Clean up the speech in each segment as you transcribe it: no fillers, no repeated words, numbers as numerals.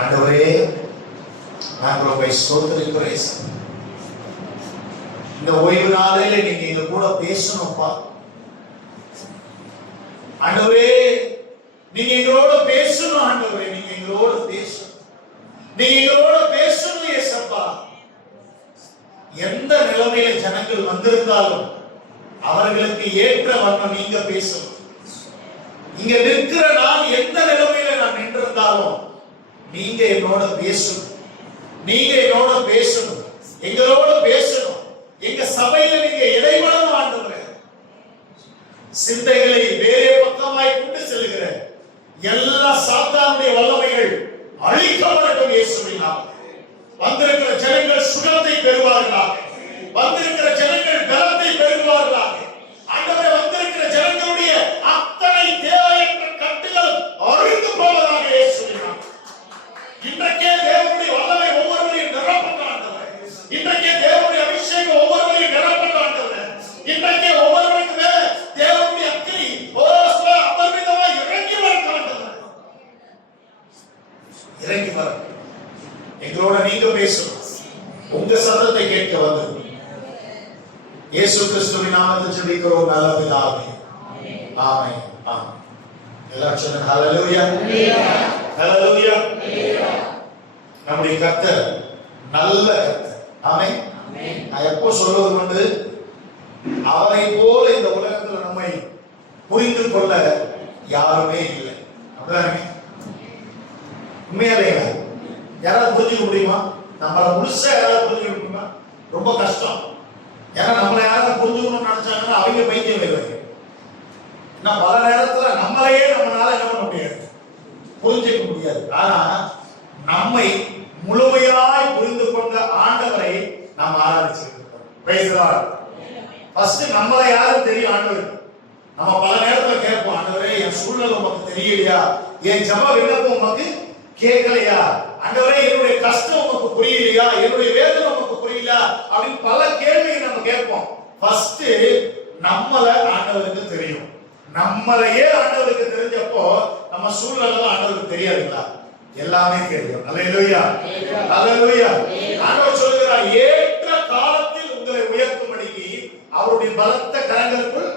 ஆண்டவரே, நான் உங்களை ஸ்தோத்திரிக்கிறேன். இந்த ஓய்வு நாளிலே நீங்க எங்க கூட பேசணும்ப்பா. ஆண்டவரே, நீங்க எங்களோட பேசணும். ஆண்டவரே, நீங்க எங்களோட பேசணும். நீங்க எங்களோட பேசணும் ஏசப்பா. எந்த நிலைமையில ஜனங்கள் வந்திருந்தாலும் அவர்களுக்கு ஏற்ற வண்ணம் நீங்க பேசணும். இங்க நிற்கிற நான் எந்த நிலைமையில நான் நின்றிருந்தாலும் நீங்க என்னோட பேசணும். நீங்க என்னோட பேசணும், எங்களோட பேசணும். எங்க சபையில நீங்க இடைவெளம் ஆண்டவரே, சிந்தைகளை வேறே பக்கமாய் கொண்டு செல்கிற எல்லா சாத்தானுடைய வல்லமைகள் அழிக்கப்படட்டும் இயேசுவின் நாமத்திலே. வந்திருக்கிற ஜனங்கள் சுகத்தை பெறுவார்களாக. வந்திருக்கிற ஜனங்கள் பலத்தை பெறுவார்களாக. ஆண்டவரே, வந்திருக்கிற ஜனங்களுடைய அத்தனை தேவையற்ற கட்டுகள் அழிந்து போவதாக இயேசுவின் நாமத்திலே. இன்றைக்கே தேவனுடைய வல்லமை ஒவ்வொருவரையும் நிரப்பட்டும் ஆண்டவரே. இன்றைக்கே தேவனுடைய அபிஷேகம் ஒவ்வொருவரையும் நிரப்பட்டும் ஆண்டவரே. இன்றைக்கே ஒவ்வொருவருக்கு மேல தேவனுடைய அக்கினி அபரிமிதமாய் இறங்கி வரட்டும் ஆண்டவரே. இறங்கி வரட்டும். எங்களோட நீங்க பேசணும். உங்க சத்தத்தை கேட்க வந்து இயேசு கிறிஸ்துவின் நாமத்தில் ஜெபிக்கிறோம் நல்ல பிதாவே. ஆமென். ஆமென். எல்லாரும் சொல்லுங்க ஹல்லேலூயா. ஹல்லேலூயா. நம்முடைய கர்த்தர் நல்ல கர்த்தர். ஆமென். நான் எப்போ சொல்வது உண்டு, அவரை போல இந்த உலகத்தில் நம்மை புரிந்து கொள்ள யாருமே இல்லை. அப்படிதானே? உண்மையாலே யாராவது புரிஞ்சுக்க முடியுமா? நம்மளை முழுசா யாராவது புரிஞ்சுக்க முடியுமா? ரொம்ப கஷ்டம். ஏன்னா நம்மளை யாராவது புரிஞ்சுக்கணும்னு நினைச்சாங்கன்னா அவங்க பைத்தியம் வருவாங்க. ஏன்னா பல நேரத்துல நம்மளையே நம்மளால என்ன பண்ண முடியாது, புரிஞ்சுக்க முடியாது. ஆனா நம்மை முழுமையாய் புரிந்து கொண்ட ஆண்டவரை நாம் ஆராதிச்சுட்டு இருக்கோம். Praise the Lord. ஃபர்ஸ்ட் நம்மளை யாரும் தெரியும் ஆண்டவருக்கு. நம்ம பல நேரத்துல கேட்போம், ஆண்டவரே என் சூழ்நிலை உமக்கு தெரியலையா, என் ஜெப விண்ணப்பம் உமக்கு கேட்கலையா, ஆண்டவரே என்னுடைய கஷ்டம் உமக்கு புரியலையா, என்னுடைய வேதனை உமக்கு புரியலையா அப்படின்னு பல கேள்விகள் நம்ம கேட்போம். ஃபர்ஸ்ட் நம்மளை ஆண்டவருக்கு தெரியும். நம்மளையே ஆண்டவருக்கு தெரிஞ்சப்போ நம்ம சூழ்நிலை ஆண்டவருக்கு தெரியாதுங்களா? எல்லாமே தெரியும். அல்லேலூயா. அல்லேலூயா. ஆண்டவர் சொல்கிறார், ஏற்ற காலத்தில் உங்களை உயர்த்தும்படிக்கு அவருடைய பலத்த கரங்களுக்குள்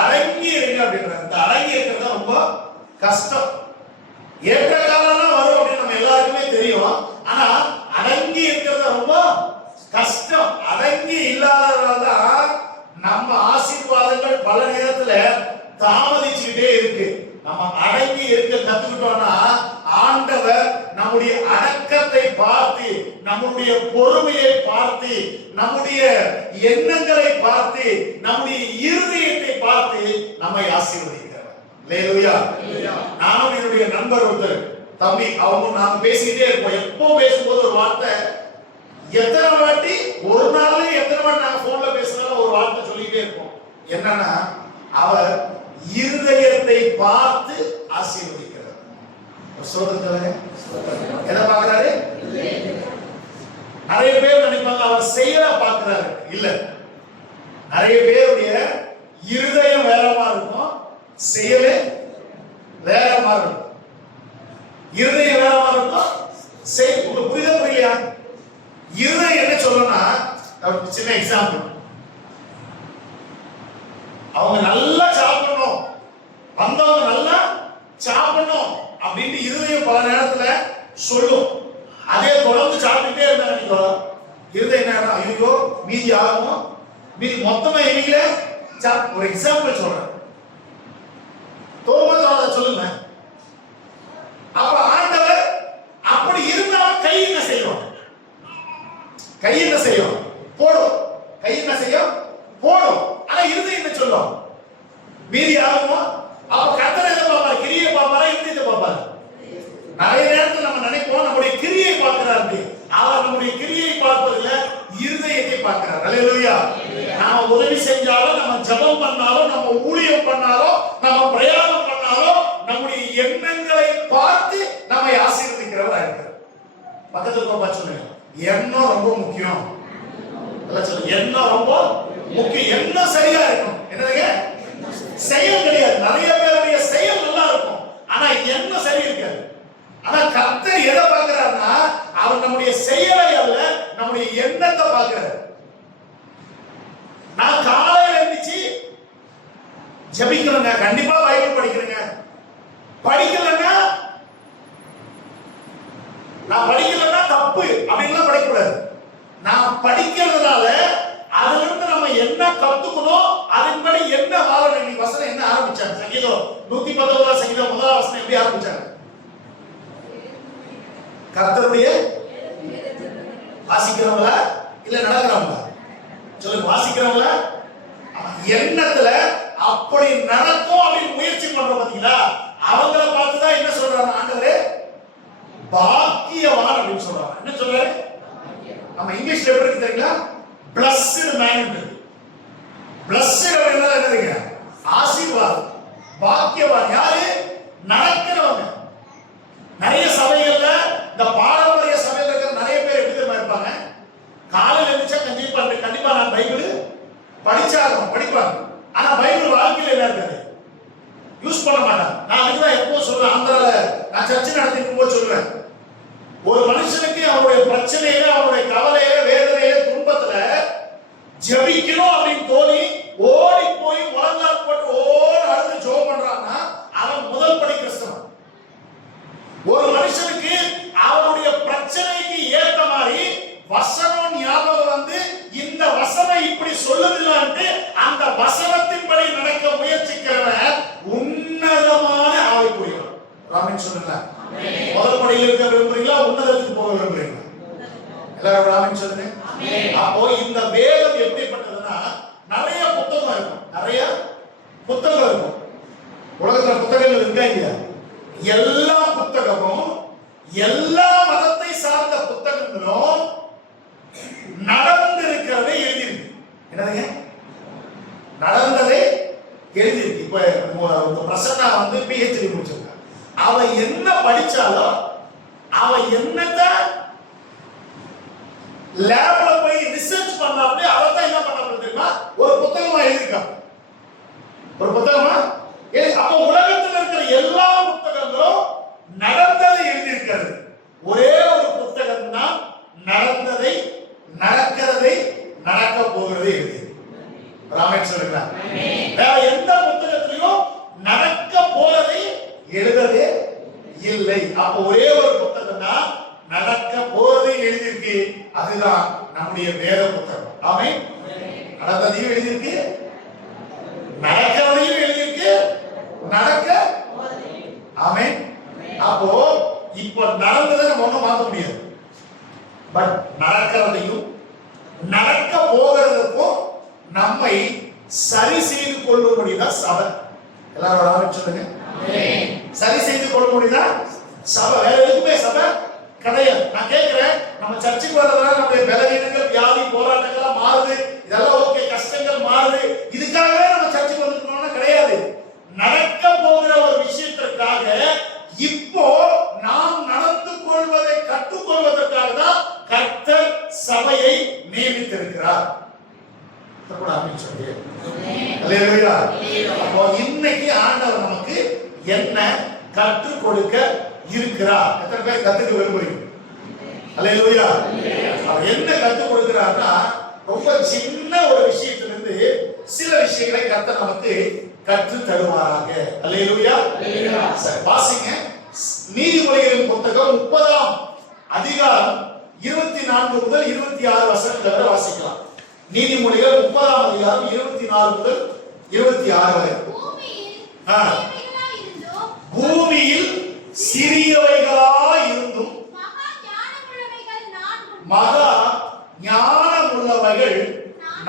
அடங்கி இருங்க அப்படின்றார். இந்த அடங்கி இருக்கிறது ரொம்ப கஷ்டம். ஏற்ற காலம் வரும் அப்படின்னு நம்ம எல்லாருக்குமே தெரியும். ஆனா அடங்கி இருக்கிறது ரொம்ப கஷ்டம். அடங்கி இல்லாததால்தான் நம்ம ஆசீர்வாதங்கள் பல நேரத்துல தாமதிச்சுக்கிட்டே இருக்கு. நம்ம அடங்கி இருக்க கத்துக்கிட்டோம்னா ஆண்டவர் நம்முடைய அடக்கத்தை பார்த்து, நம்முடைய பொறுமையை பார்த்து, நம்முடைய எண்ணங்களை பார்த்து, நம்முடைய இருதயத்தை பார்த்து நம்மை ஆசீர்வதிக்கிறார். அல்லேலூயா. நானும் என்னுடைய நண்பர் ஒருத்தர் தம்பி, அவங்க நாங்க பேசிக்கிட்டே இருப்போம். எப்போ பேசும்போது ஒரு வார்த்தை, எத்தனை வாட்டி ஒரு நாளே எத்தனை வாட்டி நாங்க போன்ல பேசினாலும் ஒரு வார்த்தை சொல்லிட்டே இருப்போம். என்னன்னா, அவர் இருதயத்தை பார்த்து ஆசீர்வதிக்கிறார். சோதனை என்ன பார்க்கிறாரு? நிறைய பேர் நினைப்பாங்க அவர் செயல பார்க்கிறாரு. இல்ல, நிறைய பேருடைய இருதயம் வேறமா இருக்கும், செயலே வேற மாதிரி இருக்கும். இருதயம் வேற மாதிரி இருக்கும், செயல் உங்களுக்கு புரியலையா? இருதயம் என்ன சொல்லணும்னா, சின்ன எக்ஸாம்பிள், அவங்க நல்லா சாப்பிடணும், வந்தவங்க நல்லா சாப்பிடணும் அப்படின்னு இருதயம் பல நேரத்துல சொல்லும். அதே தொடர்ந்து சாப்பிட்டுட்டே இருந்தா இருதயம் என்ன, ஐயோ மீதி ஆகும், மீதி மொத்தமா எண்ணிக்கல. ஒரு எக்ஸாம்பிள் சொல்றேன், தோமத்தோட சொல்லுங்க. அப்ப ஆண்டவர் அப்படி இருந்தாலும் கை என்ன செய்யும்? கை என்ன செய்யும்? போடும். கை என்ன செய்யும்? போடும். ஆனா இருதயம் என்ன சொல்லும்? மீதி ஆகுமா? அப்ப கர்த்தர் எதை பார்ப்பாரு? கிரியை பார்ப்பாரா, இருதயத்தை பார்ப்பாரு? நிறைய நேரத்தில் நம்ம நினைப்போம் நம்முடைய கிரியை பார்க்கிறாரு. அவர் நம்முடைய கிரியை பார்ப்பதில்ல, இருதயத்தை பார்க்கிறார். அல்லேலூயா. நாம உதவி செஞ்சாலும், நம்ம ஜெபம் பண்ணாலும், நம்ம ஊழியம் பண்ணாலும், நம்ம பிரயாணம் பண்ணாலும் நம்முடைய எண்ணங்களை பார்த்து நம்மை ஆசீர்வதிக்கிறவரா இருக்கிறார். பக்கத்துல பார்த்து சொல்லுங்க, எண்ணம் ரொம்ப முக்கியம். எண்ணம் ரொம்ப முக்கியம். எண்ணம் சரியா இருக்கும். என்னதுங்க? செயல் கிடையாது. நிறைய பேருடைய செயல் நல்லா இருக்கும், ஆனா எண்ணம் சரி இருக்காது. ஆனா கர்த்தர் எதை பார்க்கிறார்னா அவர் நம்முடைய செயலை அல்ல, நம்முடைய எண்ணத்தை பார்க்கிறார். நான் காலையில எழுந்திருச்சு ஜெபிக்கணுங்க, கண்டிப்பா பைபிள் படிக்கிறேங்க. படிக்கலன்னா நான் படிக்கலன்னா தப்பு அப்படின்லாம் படிக்கக்கூடாது. நான் படிக்கிறதுனால அதுல இருந்து நம்ம என்ன கத்துக்கணும், அதன்படி என்ன வாழணும். இன்னைக்கு வசனம் என்ன ஆரம்பிச்சாங்க? சங்கீதம் 119 சங்கீதம் 1 வசனம் எப்படி ஆரம்பிச்சாங்க? கர்த்தருடைய வாசிக்கிறவங்களா இல்ல நடக்கிறவங்களா? சொல்லுங்க, வாசிக்கிறவங்களா? எண்ணத்துல அப்படி நடக்கும் அப்படின்னு முயற்சி பண்றோம் பாத்தீங்களா, அவங்கள பார்த்துதான் என்ன சொல்றாங்க ஆண்டவரே? பாக்கியவான் அப்படின்னு சொல்றாங்க. என்ன சொல்றாரு? நம்ம இங்கிலீஷ்ல எப்படி இருக்கு தெரியுங்களா? blessed man. blessed அப்படின்னா என்னதுங்க? ஆசீர்வாதம். பாக்கியவான் யாரு? நடக்கிறவங்க. நிறைய சபைகள்ல, இந்த பாரம்பரிய சபையில இருக்கிற நிறைய பேர் எப்படி தெரியுமா இருப்பாங்க? காலையில எழுந்திருச்சா கண்டிப்பா நான் பைபிள் படிச்சாகணும் படிப்பாங்க. ஆனா பைபிள் வாழ்க்கையில என்ன இருக்காது, யூஸ் பண்ண மாட்டாங்க. நான் அதுதான் எப்போ சொல்றேன், ஆந்திரால நான் சர்ச்சை நடத்திட்டு போது சொல்றேன், ஒரு மனுஷனுக்கு அவனுடைய பிரச்சனையில, அவனுடைய கவலையில, வேதனையில, துன்பத்துல ஜெபிக்கணும் அப்படின்னு தோணி ஓடி போய் முழங்கால் போட்டு ஓடி அழுது ஜெபம் பண்றான்னா அவன் முதல் படி கிறிஸ்தவன். ஒரு மனுஷனுக்கு அவனுடைய பிரச்சனைக்கு ஏற்ற மாதிரி வசனம் ஞாபகம் வந்து இந்த வசனம் இப்படி சொல்லுதுலான்ட்டு அந்த வசனத்தின்படி நடக்க முயற்சிக்கிறவன் உன்னதமான ஆவிக்குரியவன். ராமன் சொல்லுங்க, முதல் படியில் இருக்க விரும்புறீங்களா, உன்னதத்துக்கு போக விரும்புறீங்களா? எல்லாரும் ராமன் சொல்லுங்க. அப்போ இந்த வேதம் எப்படிப்பட்டதுன்னா நிறைய புத்தகம் இருக்கும், நிறைய புத்தகம் இருக்கும். உலகத்துல புத்தகங்கள் இருக்கா இல்லையா? எல்லா புத்தகமும், எல்லா மதத்தை சார்ந்த புத்தகங்களும் நடந்திருக்கிறதை எழுதியிருக்கு. என்னதுங்க? நடந்ததை எழுதியிருக்கு. இப்ப பிரசன்னா வந்து PhD முடிச்சிருக்க, அவ என்ன படிச்சாலும் அவ என்னதான் லேப்ல போய் ரிசர்ச் பண்ணாப்ல அவதான் என்ன பண்ணாப்ல தெரியுமா? ஒரு புத்தகமா எழுதியிருக்கான். ஒரு புத்தகமா அப்ப உலகத்தில் இருக்கிற எல்லா புத்தகங்களும் நடந்ததை எழுதியிருக்கிறது. ஒரே ஒரு புத்தகம் தான் நடந்ததை, நடக்கிறதை, நடக்க போகிறதை எழுதி. ராமன் சொல்லுகிறார், வேற எந்த புத்தகத்திலையும் நடக்க போறதை எழுதவே இல்லை. அப்ப ஒரே ஒரு புத்தகம் தான் நடக்க போறதை எழுதியிருக்கு. அதுதான் நம்முடைய வேத புத்தகம். ஆமென். நடந்ததையும் எழுதியிருக்கு, நடக்கிறதையும் எழுதியிருக்கு, நடக்க. ஆமென். அப்போ இப்போ நடந்ததை நம்ம ஒண்ணும் மாற்ற முடியாது. பட் நடக்கிறதையும் நடக்க போகிறதுக்கும் நம்மை சரி செய்து கொள்ளும்படிதான் சபை. எல்லாரும் ஆமென் சொல்லுங்க. சரி செய்து கொள்ளும்படிதான் சபை. வேற எதுக்குமே சபை கிடையாது. நான் கேட்கிறேன், நம்ம சர்ச்சுக்கு வரதுனால நம்முடைய பலவீனங்கள், வியாதி, போராட்டங்கள் மாறுது, இதெல்லாம் ஓகே, கஷ்டங்கள் மாறுது, இதுக்காகவே நம்ம சர்ச்சுக்கு வந்துட்டோம்னா கிடையாது. நடக்க போகிற ஒரு விஷயத்திற்காக இப்போ நாம் நடந்து கொள்வதை கற்றுக்கொள்வதற்காக தான் கர்த்தர் சபையை நியமித்திருக்கிறார். இன்னைக்கு ஆண்டவர் நமக்கு என்ன கற்றுக் கொடுக்க இருக்கிறார்? எத்தனை பேர் கத்துக்க விரும்புறீங்க? அல்லேலூயா. அவர் என்ன கற்றுக் கொடுக்கிறார்னா ரொம்ப சின்ன ஒரு விஷயத்திலிருந்து சில விஷயங்களை கர்த்தர் நமக்கு கற்று தருவாராக. அல்லேலூயா. சரி, வாசிங்க. நீதிமொழிகளின் புத்தகம் 30ஆம் அதிகாரம் 24 முதல் 26 வசனங்களை வரை வாசிக்கலாம். நீதிமொழிகள் 30ஆம் அதிகாரம் 24 முதல் 26 வரை. பூமியில் சிறியவைகளாய் இருந்தும் மகா ஞானமுள்ளவைகள்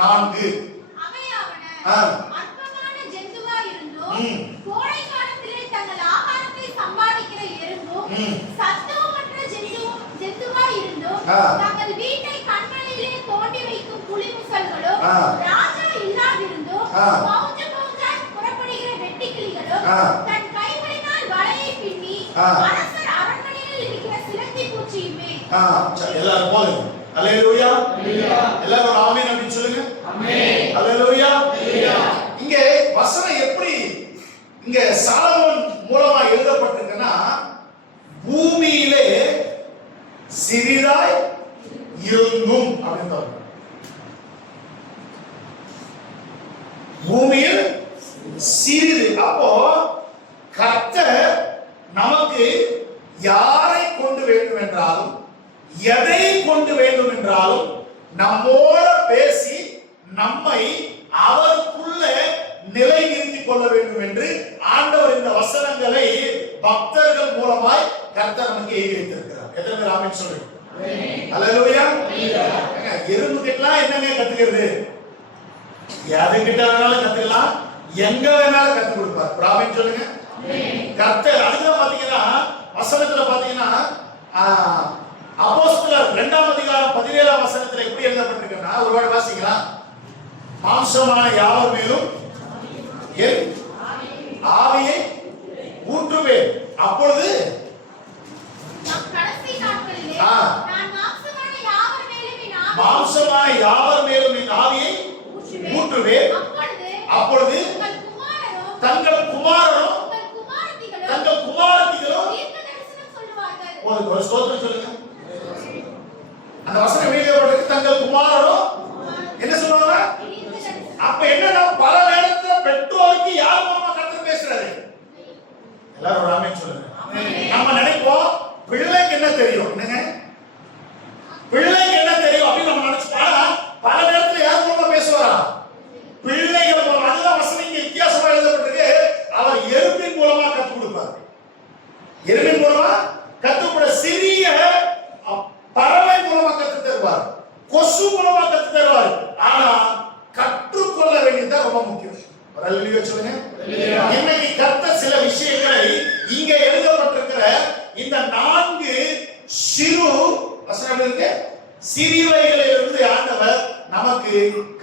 4. கோடை காலத்திலே தங்கள் ஆகாரத்தை சம்பாதிக்கிற எறும்பும் சத்துவமற்ற ஜந்துவாய் இருந்தும் தங்கள் வீட்டை கண்களிலே தோண்டி வைக்கும் புலிமுசல்களும் ராஜா இல்லாதிருந்தும் பௌஞ்ச பௌஞ்சாய் புறப்படுகிற வெட்டுக்கிளிகளும் தன் கைகளினால் வலையை பின்னி அரசர் அரண்மனையில் இருக்கிற சிலந்தி பூச்சியுமே. எல்லாரும் போதும். அல்லேலூயா. எல்லாரும் ஆமென் அப்படி சொல்லுங்க. ஆமென். அல்லேலூயா. இங்க வசனம் எப்படி இங்க சாலமோன் மூலமா எழுதப்பட்டிருக்குன்னா, பூமியிலே சிறிதாய் இருந்தும் அப்படின்னு. பூமியில் சிறிது. அப்போ கர்த்தர் நமக்கு யாரை கொண்டு வேண்டும் என்றாலும் எதை கொண்டு வேண்டும் என்றாலும் நம்மோட பேசி நம்மை அவருக்குள்ள நிலைநிறுத்திக் கொள்ள வேண்டும் என்று ஆண்டவர் இந்த வசனங்களை பக்தர்கள் மூலமாய் கர்த்தர் நமக்கு எழுதி வைத்திருக்கிறார். எத்தனை பேர் ஆமென் சொல்றீங்க? அல்லேலூயா. எறும்புக்கெல்லாம் என்னங்க கத்துக்கிறது? எதுகிட்ட வேணாலும் கத்துக்கலாம், எங்க வேணாலும் கத்து கொடுப்பார். ஆமென் சொல்லுங்க. கர்த்தர் அதுதான் பாத்தீங்கன்னா வசனத்துல பாத்தீங்கன்னா அப்போஸ்தலர் 2ஆம் அதிகாரம் 17ஆம் வசனத்துல எப்படி எழுதப்பட்டிருக்குன்னா, ஒரு வாட்டி வாசிக்கலாம். மாம்சமான யாவர் மேலும் என் ஆவியை ஊற்றுவேன், அப்பொழுது கடைசி நாட்களிலே நான் மாம்சமான யாவர் மேலும் என் ஆவியை ஊற்றுவேன், அப்பொழுது தங்கள் குமாரரும் தங்கள் குமாரத்திகளும் ஒரு ஸ்தோத்திரம் சொல்லுங்க. அந்த வசனம் எழுதப்பட்டிருக்கு, தங்கள் குமாரரும் என்ன சொல்லுவாங்க? அப்ப என்னன்னா பல நேரத்துல பெற்றோருக்கு யார் மூலமா கர்த்தர் பேசுறாரு? எல்லாரும் ஆமென் சொல்லுங்க. நம்ம நினைப்போம் பிள்ளைக்கு என்ன தெரியும், என்னங்க பிள்ளைக்கு என்ன தெரியும் அப்படின்னு நம்ம நினைச்சு, பல நேரத்துல யார் மூலமா பேசுவாரா? பிள்ளைகள் மூலமா. அதுதான் வசனம் இங்க வித்தியாசமா எழுதப்பட்டிருக்கு. அவர் எறும்பின் மூலமா கற்றுக் கொடுப்பார். எறும்பின் மூலமா கற்றுக்கூட, சிறிய பறவை மூலமா கற்று தருவார், கொசு மூலமா கற்று தருவார். ஆனா கற்றுக்கொள்ள வேண்டியது ரொம்ப முக்கியம். அல்லேலூயா சொல்லுங்க. இன்னைக்கு கர்த்தர் சில விஷயங்களை இங்க எழுதப்பட்டிருக்கிற இந்த 4 சிறு வசனங்கள் இருக்கு, சிறியவைகளிலிருந்து ஆண்டவர் நமக்கு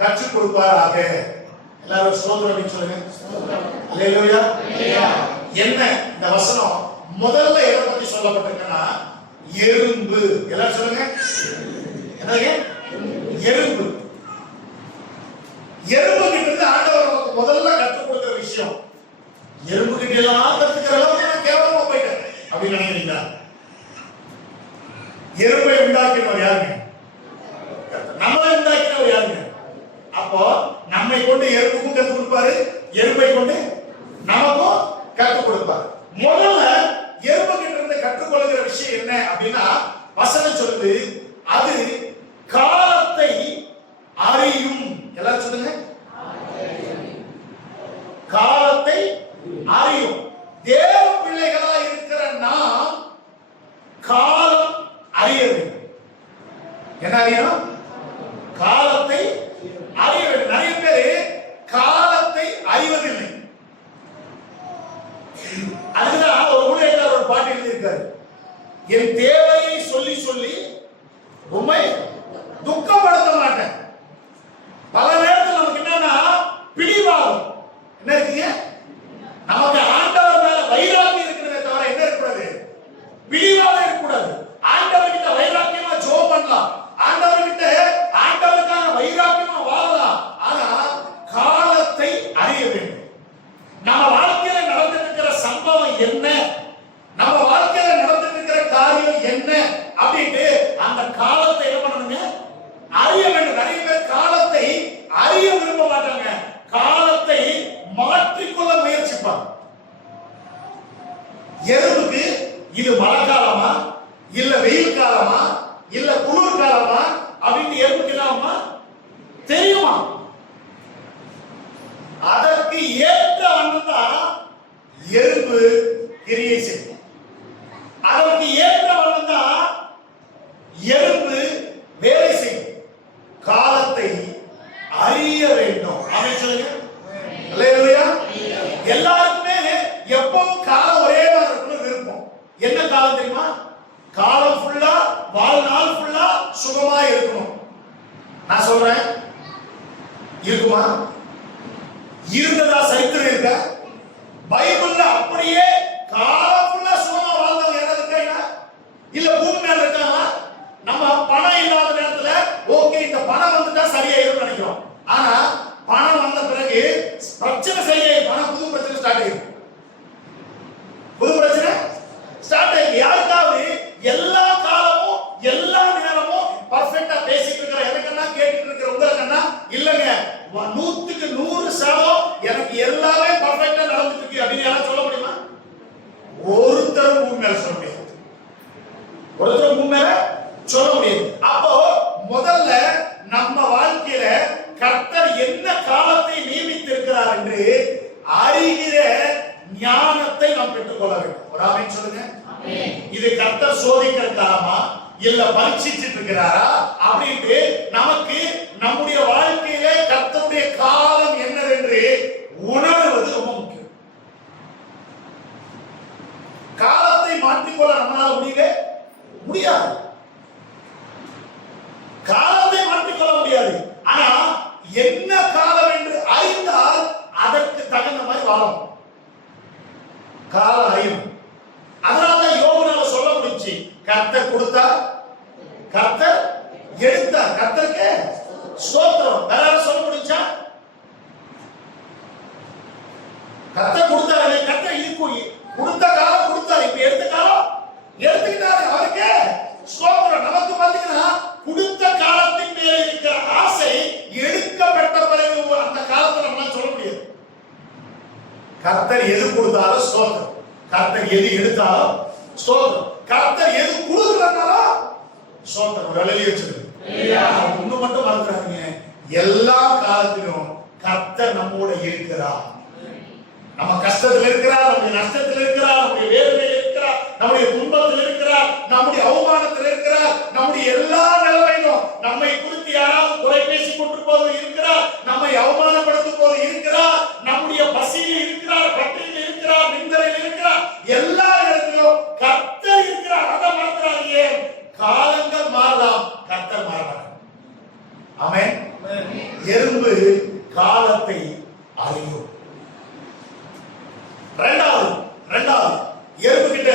கற்றுக் கொடுப்பாராக. எல்லாரும் ஸ்தோத்திரம் சொல்லுங்க. அல்லேலூயா. என்ன இந்த வசனம் முதல்ல எதை பத்தி சொல்லப்பட்டிருக்குன்னா, எறும்பு. எல்லாரும் சொல்லுங்க. என்னங்க? எறும்பு. எறும்பு கிட்ட இருந்து ஆண்டவர் நமக்கு முதல்ல கற்றுக் கொடுக்கிற விஷயம், எறும்பு கிட்ட எல்லாம் கத்துக்கிற அளவுக்கு நான் கேவலமா போயிட்டேன் அப்படின்னு நினைக்கிறீங்களா? எறும்பை உண்டாக்கினவர் யாருங்க? நம்மளை உண்டாக்கினவர் யாருங்க? அப்போ நம்மை கொண்டு எறும்புக்கும் கற்றுக் கொடுப்பாரு, எறும்பை கொண்டு நமக்கும் கற்றுக் கொடுப்பாரு. முதல்ல எறும்பு கிட்ட இருந்து கற்றுக்கொள்கிற விஷயம் என்ன அப்படின்னா, வசனம் சொல்லுது, அது காலத்தை அறியும். எல்லாரும் சொல்லுங்க. காலத்தை அறியும். தேவ பிள்ளைகளா இருக்கிற நாம் காலம் அறிய வேண்டும். என்ன அறியணும்? காலத்தை அறிய வேண்டும். நிறைய பேர் காலத்தை அறிவதில்லை. அதுதான் ஒரு ஊழியக்காரர் ஒரு பாட்டு எழுதியிருக்காரு, என் தேவையை சொல்லி சொல்லி உம்மை துக்கப்படுத்த மாட்டேன். பல நேரத்தில் நமக்கு என்னன்னா பிடிவாதம் என்ன இருக்குங்க? நமக்கு ஆண்டவர் மேல வைராக்கியம் இருக்கிறதே தவிர என்ன இருக்கக்கூடாது? பிடிவாதம் இருக்கக்கூடாது. ஆண்டவர் கிட்ட வைராக்கியமா ஜெபம் பண்ணலாம், ஆண்டவர் கிட்ட ஆண்டவருக்கான வைராக்கியமா வாழலாம். ஆனா காலத்தை அறிய வேண்டும். நம்ம வாழ்க்கையில நடந்துட்டு இருக்கிற சம்பவம் என்ன, நம்ம வாழ்க்கையில நடந்துட்டு இருக்கிற காரியம் என்ன அப்படின்ட்டு அந்த காலத்தை என்ன பண்ணணுங்க? அறிய வேண்டும். நிறைய பேர் காலத்தை அறிய விரும்ப மாட்டாங்க, காலத்தை மாற்றிக்கொள்ள முயற்சிப்பாங்க. எறும்புக்கு இது மழை காலமா இல்ல வெயில் காலமா இல்ல குளிர் காலமா அப்படின்னு எறும்புக்கு இல்லாம தெரியுமா? அதற்கு ஏற்ற வண்ணம்தான் எறும்பு கிரியை செய்யும். அதற்கு ஏற்ற வண்ணம்தான் எறும்பு வேலை செய்யும். காலத்தை அறிய வேண்டும். ஆமென் சொல்லுங்க. அல்லேலூயா. எல்லாருக்குமே எப்பவும் காலம் ஒரே மாதிரி இருக்கணும் விருப்பம். என்ன காலம் தெரியுமா? காலம் ஃபுல்லா, வாழ்நாள் ஃபுல்லா சுகமா இருக்கணும். நான் சொல்றேன், இருக்குமா? இருந்ததா சரித்திரம் இருக்க? பைபிள்ல அப்படியே காலம் ஃபுல்லா சுகமா வாழ்ந்தவங்க யாராவது இருக்காங்க? இல்ல பூமி மேல இருக்காங்களா? நம்ம பணம் இல்லாத நேரத்துல ஓகே இந்த பணம் வந்துட்டா சரியாயிரும் நினைக்கிறோம். ஆனா பணம் வந்த பிறகு பிரச்சனை சரியாயிரும். பணம் புது பிரச்சனை ஸ்டார்ட் ஆயிரும். புது பிரச்சனை ஸ்டார்ட் ஆயிருக்கு. யாருக்கா ஒருத்தர் உண்மையில சொல்ல முடியாது. அப்போ முதல்ல நம்ம வாழ்க்கையில கர்த்தர் என்ன காலத்தை நியமித்திருக்கிறார் என்று அறிகிற ஞானத்தை நாம் பெற்றுக்கொள்ள வேண்டும். ஒரு ஆமென் சொல்லுங்க. இது கர்த்தர் சோதிக்கிற காலமா இல்ல பரீட்சிச்சிட்டு இருக்கிறாரா அப்படின்ட்டு நமக்கு நம்முடைய வாழ்க்கையில கர்த்தருடைய காலம் என்னவென்று உணர்வது ரொம்ப முக்கியம். காலத்தை மாற்றிக்கொள்ள நம்மளால முடியாது. காலத்தை மாற்றிக்கொள்ள முடியாது. ஆனா என்ன காலம் என்று அறிந்தால் அதற்கு தகுந்த மாதிரி வாழும். காலம் அறியும். அதனாலதான் யோபுனால சொல்ல முடிஞ்சு, கர்த்தர் கொடுத்தார், கர்த்தர் எடுத்தார், கர்த்தருக்கு ஸ்தோத்திரம். வேற யாரும் சொல்ல முடிஞ்சா? கர்த்தர் கொடுத்தாரு, கர்த்தர் இதுக்கு கொடுத்த காலம் கொடுத்தாரு, இப்ப எடுத்த காலம் எடுத்துக்கிட்டாரு, அவருக்கு ஸ்தோத்திரம். நமக்கு பாத்தீங்கன்னா கொடுத்த காலத்தின் மேல இருக்கிற ஆசை எடுக்கப்பட்ட பிறகு அந்த காலத்தை நம்மளால சொல்ல முடியாது. கர்த்தர் எது கொடுத்தாலும் ஸ்தோத்திரம், கர்த்தர் எது எடுத்தாலும் ஸ்தோத்திரம், கர்த்தர் எது கொடுக்கறனாலும் ஸ்தோத்திரம். ஒரு அலையில வச்சிருக்கு. ஒண்ணு மட்டும் மறந்துடாதீங்க, எல்லா காலத்திலும் கர்த்தர் நம்மோட இருக்கிறார். நம்ம கஷ்டத்தில் இருக்கிறார், நம்முடைய நஷ்டத்தில் இருக்கிறார், நம்முடைய வேதனையில் இருக்கிறார், நம்முடைய துன்பத்தில் இருக்கிறார், நம்முடைய அவமானத்தில் இருக்கிறார், நம்முடைய எல்லா நிலைமையிலும் நம்மை குறித்து யாராவது குறை பேசிக் கொண்டிருப்பது இருக்கிறார், நம்மை அவமானப்படுத்தும் போது இருக்கிறார், நம்முடைய பசியில் இருக்கிறார், பட்டினியில் இருக்கிறார், நிந்தனையில் இருக்கிறார், எல்லா இடத்திலும் கர்த்தர் இருக்கிறார். அதை மறந்துடாதீங்க. காலங்கள் மாறலாம், கர்த்தர் மாறலாம். ஆமென். எறும்பு காலத்தை அறியும். ரெண்டாவது எறும்பு கிட்ட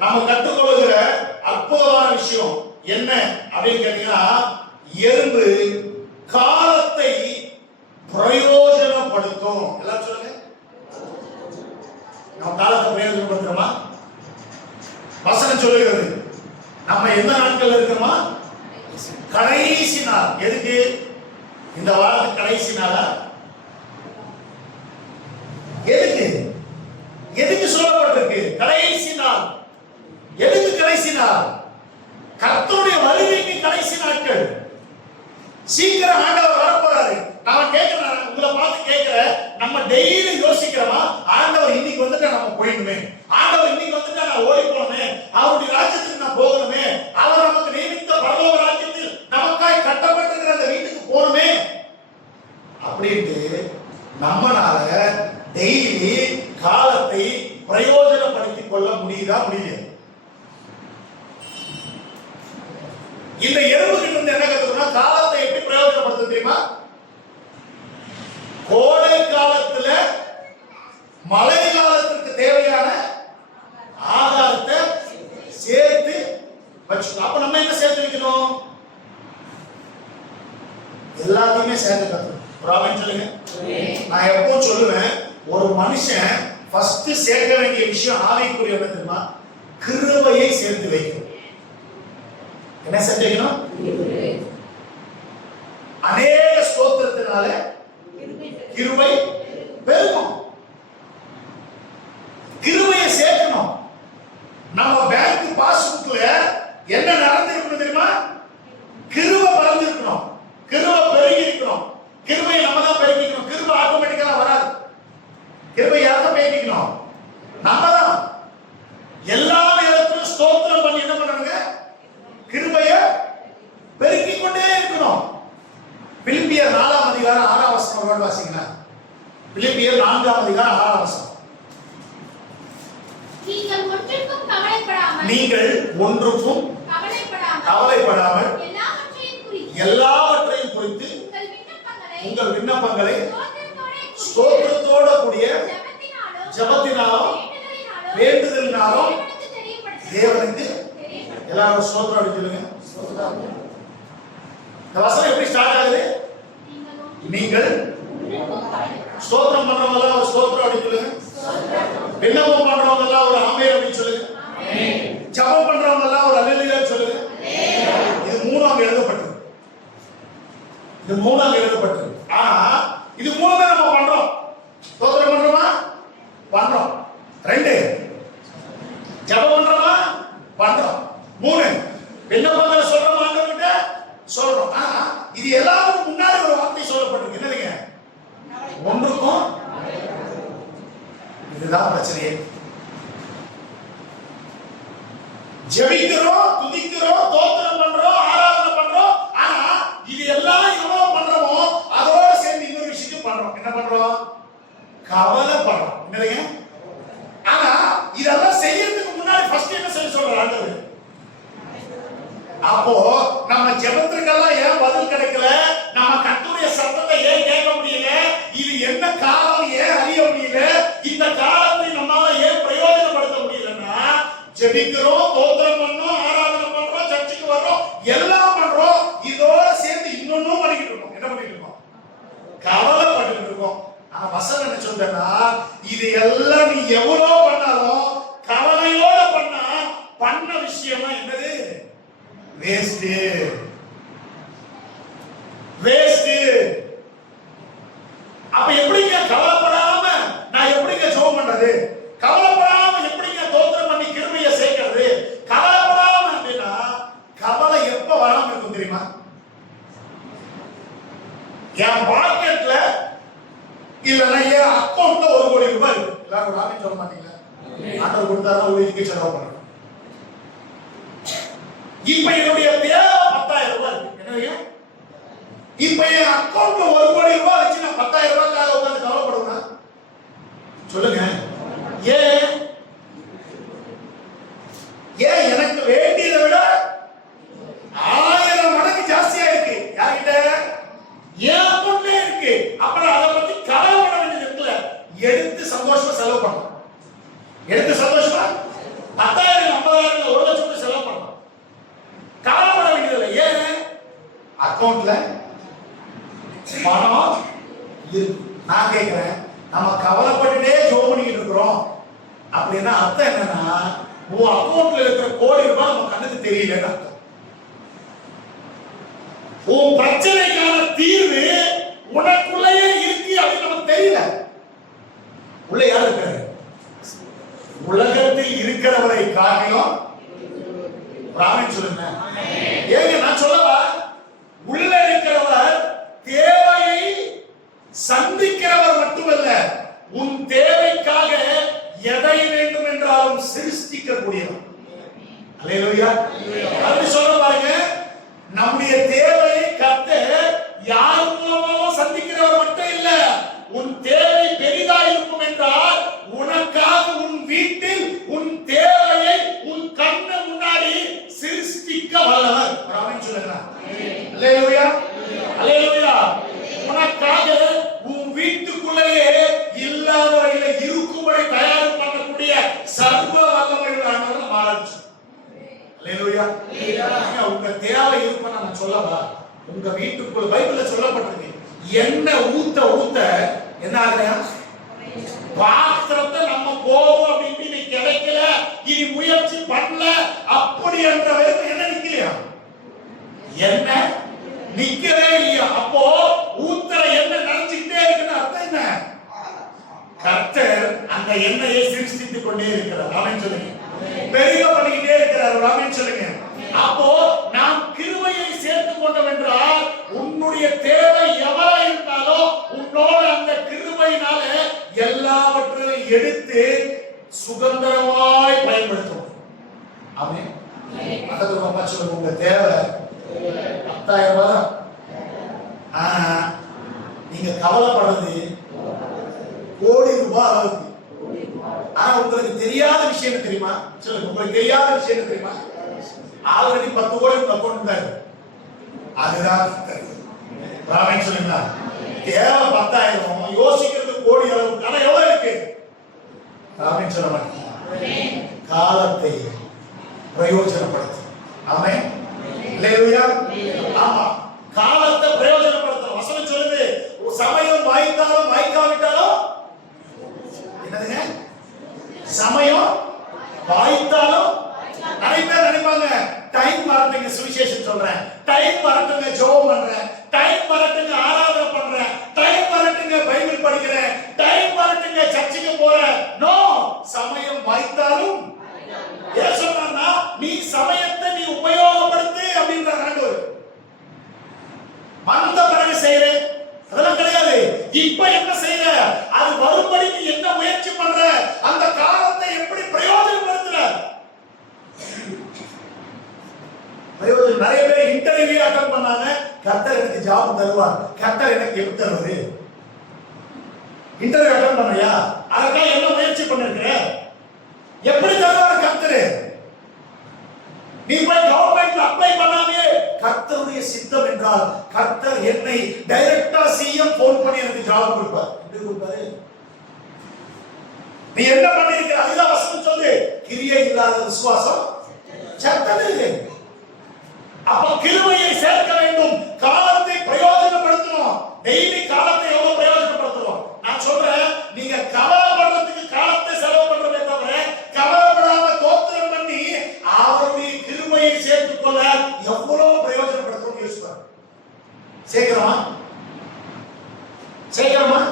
நாம கற்றுக்கொள்கிற அற்புதமான விஷயம் என்ன அப்படின்னு கேட்டீங்கன்னா, எறும்பு காலத்தை பிரயோஜனப்படுத்தும். எல்லாரும் சொல்லுங்க, நம்ம காலத்தை பிரயோஜனப்படுத்துறோமா? வசனம் சொல்லுகிறது, நம்ம எந்த நாட்கள் இருக்கிறோமா? கடைசி நாள். எதுக்கு இந்த வாரத்துக்கு கடைசி நாளா? எதுக்கு சொல்லப்பட்டிருக்கு கடைசி நாள்? எதுக்கு கடைசி நாள்? கர்த்தருடைய வருகைக்கு கடைசி நாட்கள். சீக்கிரம் ஆண்டவர் வரப்போறாரு. நான் கேட்கிறேன், உங்களை பார்த்து கேட்கிறேன், நம்ம டெய்லி யோசிக்கிறோமா, ஆண்டவர் இன்னைக்கு வந்துட்டா நம்ம போயிடுமே, ஆண்டவர் இன்னைக்கு வந்துட்டா நான் ஓடி போகணுமே, அவருடைய ராஜ்யத்துக்கு நான் போகணுமே, அவர் நமக்கு நியமித்த பரலோக ராஜ்யத்தில் நமக்காய் கட்டப்பட்டிருக்கிற அந்த வீட்டுக்கு போகணுமே அப்படின்ட்டு நம்மளால டெய்லி காலத்தை பிரயோஜனப்படுத்திக் கொள்ள முடியுதா? முடியல. இந்த எறும்பு கிட்ட இருந்து என்ன கத்துக்கணும்னா, காலத்தை எப்படி பிரயோஜனப்படுத்த தெரியுமா? கோடை காலத்துல மழை காலத்துக்கு தேவையான ஆதாரத்தை சேர்த்து வச்சுக்கணும். அப்ப நம்ம என்ன சேர்த்து வைக்கணும்? எல்லாத்தையுமே சேர்த்து கத்துக்கணும். ஆமென் சொல்லுங்க. நான் எப்பவும் சொல்லுவேன், ஒரு மனுஷன் ஃபர்ஸ்ட் சேர்க்க வேண்டிய விஷயம் ஆவிக்குரிய என்ன தெரியுமா? கிருபையை சேர்த்து வைக்கணும். என்ன சேர்த்து வைக்கணும்? அநேக ஸ்தோத்திரத்தினால கிருபை பெருகும். கிருபையை சேர்க்கணும். நம்ம பேங்க் பாஸ்புக்ல என்ன நடந்திருக்கணும் தெரியுமா? கிருபை பறந்திருக்கணும், கிருபை பெருகி இருக்கணும். கிருபையை நம்ம தான் பெருக்கிக்கணும். கிருபை ஆட்டோமேட்டிக்கலா வராது. கிருபை யார்தான் பெருக்கிக்கணும்? நம்ம தான். எல்லா நேரத்திலும் ஸ்தோத்திரம் பண்ணி என்ன பண்ணணுங்க? கிருபையை பெருக்கிக் கொண்டே இருக்கணும். பிலிப்பியர் 4ஆம் அதிகாரம் 6ஆம் வசனம் வாசிங்களா? பிலிப்பியர் 4ஆம் அதிகாரம் 6ஆம் வசனம். நீங்கள் ஒன்றுக்கும் கவலைப்படாமல் எல்லாவற்றையும் குறித்து உங்கள் விண்ணப்பங்களை ஸ்தோத்திரத்தோட கூடிய ஜெபத்தினாலும் வேண்டுதலினாலும் தேவனுக்கு எல்லாரும் ஸ்தோத்திரம் அப்படி சொல்லுங்க. இந்த வசனம் எப்படி ஸ்டார்ட் ஆகுது? நீங்கள் ஸ்தோத்திரம் பண்றவங்க எல்லாம் ஒரு ஸ்தோத்திரம் அப்படி சொல்லுங்க. விண்ணப்பம் பண்றவங்க எல்லாம் ஒரு ஆமென் அப்படி சொல்லுங்க. ஜெபம் பண்றவங்க எல்லாம் ஒரு அல்லேலூயா சொல்லுங்க. இது மூணாம் எழுதப்பட்டது. இது மூணாம் எழுதப்பட்டது. ஆனா இது மூணுமே நம்ம பண்றோம். ஸ்தோத்திரம் பண்றோமா? பண்றோம். 2 ஜெபம் பண்றோமா? பண்றோம். 3 விண்ணப்பங்களை சொல்றோம், ஆண்டவர்கிட்ட சொல்றோம். ஆனா இது எல்லாத்துக்கும் முன்னாடி ஒரு வார்த்தை சொல்லப்பட்டிருக்கு. என்னதுங்க? ஒன்றுக்கும். இதுதான் பிரச்சனையே. ஜெபிக்கிறோம், துதிக்கிறோம், தோத்திரம் பண்றோம், ஆராதனை பண்றோம். ஆனா இது எல்லாம் எவ்வளவு பண்றோமோ அதோட சேர்ந்து இன்னொரு விஷயத்தையும் பண்றோம். என்ன பண்றோம்? கவலைப்படுறோம். என்னதுங்க? ஆனா இதெல்லாம் செய்யறதுக்கு முன்னாடி ஃபர்ஸ்ட் என்ன செய்ய சொல்றாரு ஆண்டவர்? அப்போ நம்ம ஜெபத்துக்கெல்லாம் ஏன் பதில் கிடைக்கல? நம்ம கர்த்தருடைய சத்தத்தை ஏன் கேட்க முடியல? இது என்ன காலம் ஏன் அறிய முடியல? இந்த காலத்தை நம்மால ஏன் பிரயோஜனப்படுத்த முடியலன்னா, ஜெபிக்கிறோம், தோத்திரம் பண்றோம், ஆராதனை பண்றோம், சர்ச்சுக்கு வர்றோம், எல்லாம் பண்றோம். இதோட சேர்ந்து இன்னொன்னும் பண்ணிக்கிட்டு இருக்கோம். என்ன பண்ணிட்டு இருக்கோம்? கவலைப்பட்டு இருக்கோம். ஆனா வசனம் என்ன சொல்றேன்னா, இது எல்லாம் நீ எவ்வளவு பண்ணாலும் கவலையோட பண்ண விஷயமா என்னது? வேஸ்ட். அப்ப எப்படிங்க கவலைப்படாம நான் எப்படிங்க ஜெபம் பண்றது? கவலைப்படாம எப்படிங்க தோத்திரம் பண்ணி கிருபையை சேர்க்கிறது? கவலைப்படாம அப்படின்னா கவலை எப்ப வராம இருக்கும் தெரியுமா? என் பாக்கெட்ல இல்லன்னா என் அக்கௌண்ட்ல 1 கோடி ரூபாய் இருக்கு. எல்லாரும் ராமி சொல்ல மாட்டீங்களா? ஆண்டவர் கொடுத்தாருன்னா ஊழியத்துக்கு செலவு பண்ணணும். இப்ப என்னுடைய தேவை 10,000 ரூபாய் இருக்கு. என்னங்க? இப்ப என் அக்கௌண்ட்ல 1 கோடி ரூபாய் வச்சு நான் 10,000 ரூபாய்க்காக உட்கார்ந்து கவலைப்படுவேன்? சொல்லுங்க. ஏன் எனக்கு வேண்டியதை விட 1000 மடங்கு ஜாஸ்தியா இருக்கு. யார்கிட்ட? என் அக்கௌண்ட்ல இருக்கு. அப்புறம் அதை பத்தி கவலைப்பட வேண்டியது இருக்குல்ல. எடுத்து சந்தோஷமா செலவு பண்ணலாம். எடுத்து சந்தோஷமா 10,000 50,000 1 லட்சம் செலவு பண்ணலாம். கவலைப்பட வேண்டியதில்லை. ஏன்? அக்கௌண்ட்ல பணம் இருக்கு. நான் கேட்கிறேன், நம்ம கவலைப்பட்டுட்டே ஜெபம் பண்ணிட்டு இருக்கிறோம் அப்படின்னா அர்த்தம் என்னன்னா, உன் அக்கௌண்ட்ல இருக்கிற கோடி ரூபாய் நம்ம கண்ணுக்கு தெரியலன்னு அர்த்தம். உன் பிரச்சனைக்கான தீர்வு உனக்குள்ளேயே இருக்கு அப்படின்னு நமக்கு தெரியல. உள்ள யார் இருக்காரு? உலகத்தில் இருக்கிறவரை காட்டிலும் ராமன் சொல்லுங்க. ஏங்க நான் சொல்லவா? உள்ள இருக்கிறவர் தேவையை சந்திக்கிறவர் மட்டுமல்ல, உன் தேவைக்காக எதை வேண்டும் என்றாலும் சிருஷ்டிக்கக்கூடியவர். அல்லேலூயா. அப்படி சொல்ல பாருங்க, நம்முடைய தேவையை கர்த்தர் யார் மூலமாக சந்திக்கிறவர் மட்டும் இல்ல, உன் தேவை பெரிதா இருக்கும் என்றால் உனக்காக உன் வீட்டில் உன் தேவையை உன் கண்ணு முன்னாடி சிருஷ்டிக்க வல்லவர். ஆமென் சொல்லுங்க. அல்லேலூயா. அல்லேலூயா. உனக்காக உன் வீட்டுக்குள்ளேயே இல்லாதவர்களை இருக்கும்படி தயார் பண்ணக்கூடிய சர்வ வல்லமையுள்ளவர் மாறாச்சு. அல்லேலூயா. உங்க தேவை இருக்கும் நான் சொல்லவா? உங்க வீட்டுக்குள்ள பைபிள்ல சொல்லப்பட்டிருக்கு, எண்ணெய் ஊத்த ஊத்த என்ன ஆகுது? பாத்திரத்தை நம்ம போவோம் அப்படின்னு நீ கிடைக்கல, இனி முயற்சி பண்ணல அப்படி என்ற என்ன நிக்கலையா? என்ன நிக்கவே இல்லையா? அப்போ ஊத்துற எண்ணெய் நினைச்சுக்கிட்டே இருக்குன்னு அர்த்தம் என்ன? கர்த்தர் அந்த எண்ணெயை சிருஷ்டித்துக் கொண்டே இருக்கிறார். ஆமென் சொல்லுங்க. பெருக பண்ணிக்கிட்டே இருக்கிறார். ஆமென் சொல்லுங்க. அப்போ நாம் கிருபையை சேர்த்துக் கொண்டோம் என்றால் உன்னுடைய தேவை எவ்வளவு இருந்தாலும் உன்னோட அந்த கிருபையினால எல்லாவற்றையும் எடுத்து சுதந்திரமாய் பயன்படுத்தும். ஆமென். பக்கத்துல அம்மா சொல்லுங்க, உங்க தேவை 10,000 ரூபாய். ஆனா நீங்க கவலைப்படுறது கோடி ரூபாய் அளவுக்கு. ஆனா உங்களுக்கு தெரியாத விஷயம் தெரியுமா? சொல்லுங்க, உங்களுக்கு தெரியாத விஷயம் தெரியுமா? ஆல்ரெடி 10 கோடி உங்க அக்கௌண்ட் தான் இருக்கு. அதுதான் ராமன் சொல்லுங்க. தேவை 10,000, யோசிக்கிறது கோடி அளவுக்கு. ஆனா எவ்வளவு இருக்கு? ராமன் சொல்ல மாட்டேன். காலத்தை பிரயோஜனப்படுத்து. ஆமென். அல்லேலூயா. ஆமா, காலத்தை பிரயோஜனப்படுத்த வசனம் சொல்லுது. சமயம் வாய்த்தாலும் வாய்க்காவிட்டாலும் என்னதுங்க? சமயம் வாய்த்தாலும் நிறைய பேர் நினைப்பாங்க, டைம் வரட்டுங்க சுவிசேஷம் சொல்றேன், டைம் வரட்டுங்க ஜெபம் பண்றேன், டைம் வரட்டுங்க ஆராதனை பண்றேன், டைம் வரட்டுங்க பைபிள் படிக்கிறேன், டைம் வரட்டுங்க சர்ச்சுக்கு போறேன். நோ, சமயம் வாய்த்தாலும் ஏன் சொன்னா, நீ சமயத்தை நீ உபயோகப்படுத்த வந்த பிறகு செய்யறேன் அதெல்லாம் கிடையாது. இப்ப என்ன செய்யற, அது வரும்படி நீ என்ன முயற்சி பண்ற, அந்த காலத்தை எப்படி பிரயோஜனப்படுத்துற. பிரயோஜனம். நிறைய பேர் இன்டர்வியூ அட்டெண்ட் பண்ணாங்க, கர்த்தர் எனக்கு ஜாப் தருவார், கர்த்தர் எனக்கு எப்படி தருவாரு. இன்டர்வியூ அட்டெண்ட் பண்ணறியா, அதுக்காக என்ன முயற்சி பண்ணிருக்கிற, எப்படி தருவாரு கர்த்தர். நீ போய் கவர்மெண்ட்ல அப்ளை பண்ணாமே, கர்த்தருடைய சித்தம் என்றால் கர்த்தர் என்னை டைரக்டா சிஎம் போன் பண்ணி எனக்கு ஜாப் கொடுப்பார். எப்படி கொடுப்பாரு. நீ என்ன பண்ணிருக்க, அதுதான் வசனம் சொல்லு, கிரியை இல்லாத விசுவாசம் செத்தது. அப்ப கிருபையை சேர்க்க வேண்டும், காலத்தை பிரயோஜனப்படுத்தணும். டெய்லி காலத்தை எவ்வளவு பிரயோஜனப்படுத்துறோம். நான் சொல்றேன், நீங்க கவலைப்படுறதுக்கு காலத்தை செலவு பண்றதே தவிர கவலைப்படாம தோத்திரம் பண்ணி அவருடைய கிருபையை சேர்த்துக் கொள்ள எவ்வளவு பிரயோஜனப்படுத்தணும் யோசிப்பார். சேர்க்கிறோமா சேர்க்கிறோமா.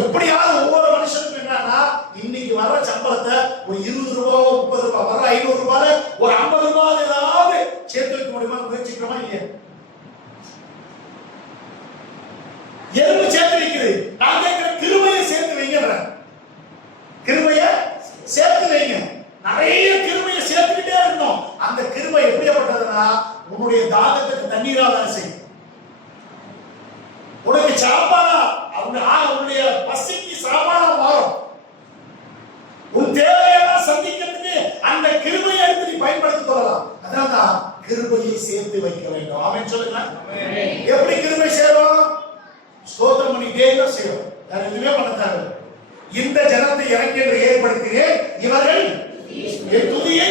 எப்படியாவது ஒவ்வொரு மனுஷனுக்கும் என்னன்னா, இன்னைக்கு வர சம்பளத்தை ஒரு 20 ரூபாய் 30 ரூபாய் வர 500 ரூபாய் ஒரு 50 ரூபாய் ஏதாவது சேர்த்து வைக்க முடியுமா, முயற்சிக்கிறோமா இல்லையா. எறும்பு சேர்த்து வைக்குது, நான் கேட்கிற கிருபையை சேர்த்து வைங்க, கிருபையை சேர்த்து வைங்க. நிறைய கிருபையை சேர்த்துக்கிட்டே இருக்கணும். அந்த கிருபை எப்படிப்பட்டதுன்னா, உன்னுடைய தாகத்துக்கு தண்ணீராக செய்யும், உனக்கு சாப்பாடா, உன்னுடைய பசிக்கு சாப்பாடா மாறும். உன் தேவையெல்லாம் சந்திக்கிறதுக்கு அந்த கிருபையை எடுத்து நீ பயன்படுத்திக் கொள்ளலாம். அதனால்தான் கிருபையை சேர்த்து வைக்க வேண்டும். ஆமென் சொல்லுங்க. எப்படி கிருபை சேரும், ஸ்தோத்திரம் பண்ணிட்டே செய்யும், வேற எதுவுமே பண்ண தேவை. இந்த ஜனத்தை எனக்கு என்று ஏற்படுத்தினேன், இவர்கள் என் துதியை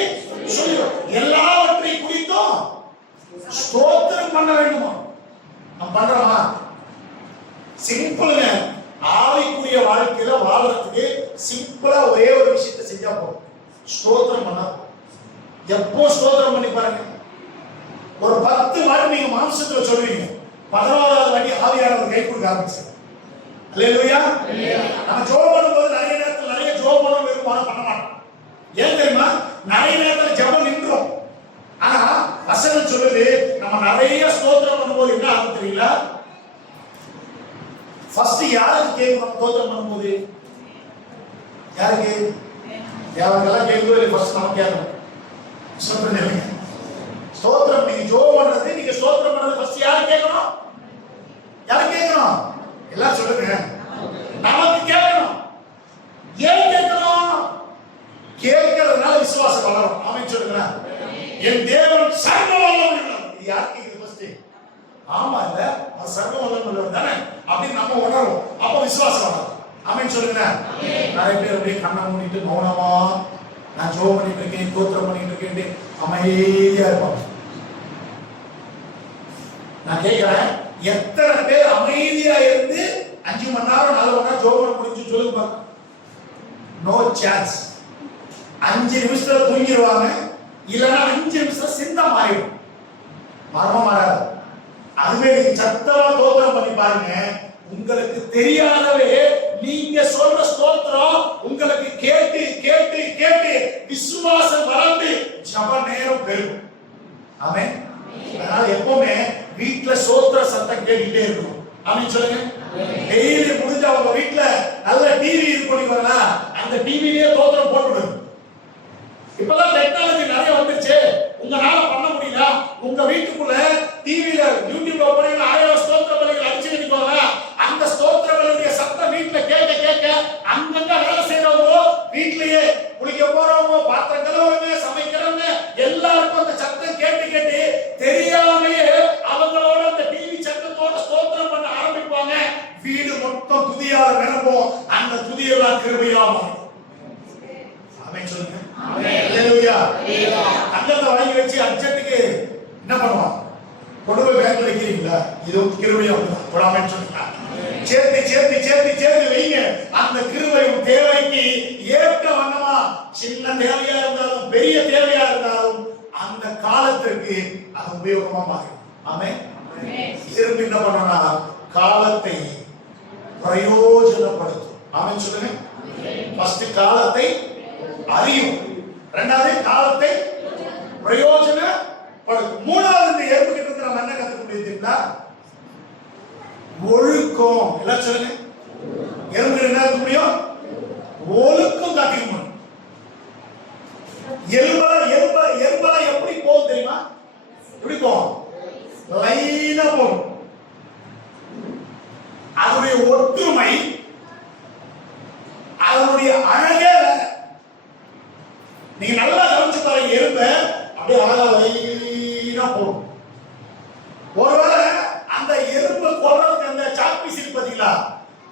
சொல்லுவோம். எல்லாவற்றை குறித்தும் ஸ்தோத்திரம் பண்ண வேண்டுமா. நாம் பண்றோமா. சிம்பிளுங்க. ஆவிக்குரிய வாழ்க்கையில வாழ்றதுக்கு சிம்பிளா ஒரே ஒரு விஷயத்தை செஞ்சா போதும், ஸ்தோத்திரம் பண்ணா. எப்போ ஸ்தோத்திரம் பண்ணி பாருங்க. ஒரு 10 வாட்டி நீங்க மாம்சத்துல சொல்லுவீங்க, 11வது வாட்டி ஆவியானவர் கை கொடுக்க ஆரம்பிச்சு. அல்லேலூயா. நம்ம ஜெபம் பண்ணும்போது நிறைய நேரத்துல நிறைய ஜெபம் பண்ண பண்ண மாட்டோம். ஏன் தெரியுமா, நிறைய நேரத்துல ஜெபம் நின்றோம். ஆனா வசனம் சொல்லுது, நம்ம நிறைய ஸ்தோத்திரம் பண்ணும்போது என்ன ஆகும் தெரியல. ஃபர்ஸ்ட் யாருக்கு கேட்கணும் ஸ்தோத்திரம் பண்ணும்போது, யாருக்கு, யாருக்கெல்லாம் கேட்குதோ இல்லை, ஃபர்ஸ்ட் நமக்கு கேட்கணும். சொல்றேன், ஸ்தோத்திரம் நீங்க ஜெபம் பண்றது, நீங்க ஸ்தோத்திரம் பண்றது ஃபர்ஸ்ட் யாரு கேட்கணும், யாரு கேட்கணும், எல்லாம் சொல்லுங்க, நமக்கு கேட்கணும். ஏன் கேட்கணும், கேட்கறதுனால விசுவாசம் வளரும். ஆமென் சொல்லுங்க. என் தேவன் சர்வ வல்லவர். இது யார் கேக்குது ஃபர்ஸ்ட், ஆமா இல்ல, அது சர்வ வல்லவர் தானே அப்படி நம்ம உணர்வோம், அப்ப விசுவாசம் வளரும். ஆமென் சொல்லுங்க. நிறைய பேர் அப்படியே கண்ணை மூடிட்டு மௌனமா நான் ஜெபம் பண்ணிட்டு இருக்கேன், ஸ்தோத்திரம் பண்ணிட்டு இருக்கேன், அமைதியா இருப்பாங்க. நான் கேட்கிறேன், எத்தனை பேர் அமைதியா இருந்து 5 மணி நேரம் 4 மணி நேரம் ஜெபம் முடிஞ்சு சொல்லுங்க பாருங்க. No chance. 5 நிமிஷத்துல தூங்கிடுவாங்க, இல்லைன்னா 5 நிமிஷம் சிந்தா மாறிடும், மரணம் மாறாது. அதுவே நீங்க சத்தமா ஸ்தோத்திரம் பண்ணி பாருங்க, உங்களுக்கு தெரியாதவே நீங்க சொல்ற ஸ்தோத்திரம் உங்களுக்கு கேட்டு கேட்டு கேட்டு விசுவாசம் வளர்ந்து ஜெப நேரம் பெருகும். ஆமென். அதனால எப்பவுமே வீட்ல ஸ்தோத்திர சத்தம் கேட்டுட்டே இருக்கும். ஆமென் சொல்லுங்க. டெய்லி முடிஞ்ச அவங்க வீட்ல நல்ல டிவி இருக்கணும்னா அந்த டிவிலேயே ஸ்தோத்திரம் போட்டுடுங்க. இப்பதான் டெக்னாலஜி நிறைய வந்துருச்சு, உங்களால பண்ண முடியல, உங்க வீட்டுக்குள்ள டிவில யூடியூப் ஓபன் பண்ணி 1000 ஸ்தோத்திர பலிகள் அடிச்சு நிக்கோங்க. அந்த ஸ்தோத்திர பலியுடைய சத்தம் வீட்ல கேட்க கேட்க அங்கங்க வேலை செய்றவங்க, வீட்லயே குளிக்க போறவங்க, பாத்திரம் கழுவுறவங்க, சமைக்கிறவங்க எல்லாருக்கும் அந்த சத்தம் கேட்டு கேட்டு தெரியாமயே அவங்களோட அந்த டிவி சத்தத்தோட ஸ்தோத்திரம் பண்ண ஆரம்பிப்பாங்க. வீடு மொத்தம் துதியால நிரம்பும். அந்த துதியெல்லாம் கிருபையா மாறும். ஆமென் சொல்லுங்க. அல்லேலூயா. தங்கத்தை வாங்கி வச்சு அர்ஜென்ட்டுக்கு என்ன பண்ணுவான், கொண்டு போய் பேங்க்ல வைக்கிறீங்களா, இது கிருபையா ஆமென் சொல்லுங்க. சேர்த்து சேர்த்து சேர்த்து சேர்த்து வைங்க. அந்த கிருபை தேவைக்கு ஏற்ற வண்ணமா, சின்ன தேவையா இருந்தாலும் பெரிய தேவையா இருந்தாலும் அந்த காலத்திற்கு அது உபயோகமா மாறும். ஆமென். திரும்பி என்ன பண்ணணும்னா காலத்தை பிரயோஜனப்படுத்தும். ஆமென் சொல்லுங்க. ஃபர்ஸ்ட் காலத்தை அறியும், இரண்டாவது காலத்தை பிரயோஜனப்படுத்தும், மூணாவது இந்த ஏற்பு கிட்டத்தில் நம்ம என்ன கத்துக்க முடியுதுங்களா, ஒழுக்கம். எல்லாம் சொல்லுங்க. எறும்பு என்ன இருக்க முடியும்? ஒழுக்கம் காட்டிக்கணும். எறும்பெல்லாம் எப்படி போகும் தெரியுமா? எப்படி போகும்? லைனா போகும். அதனுடைய ஒற்றுமை, அதனுடைய அழகே வேற. நீங்க நல்லா கவனிச்சு பாருங்க. எறும்பு அப்படியே அழகா லைனா போகும். ஒருவேளை அந்த எறும்பு கொல்றதுக்கு அந்த சாக்பீஸ் இருக்கு பாத்தீங்களா,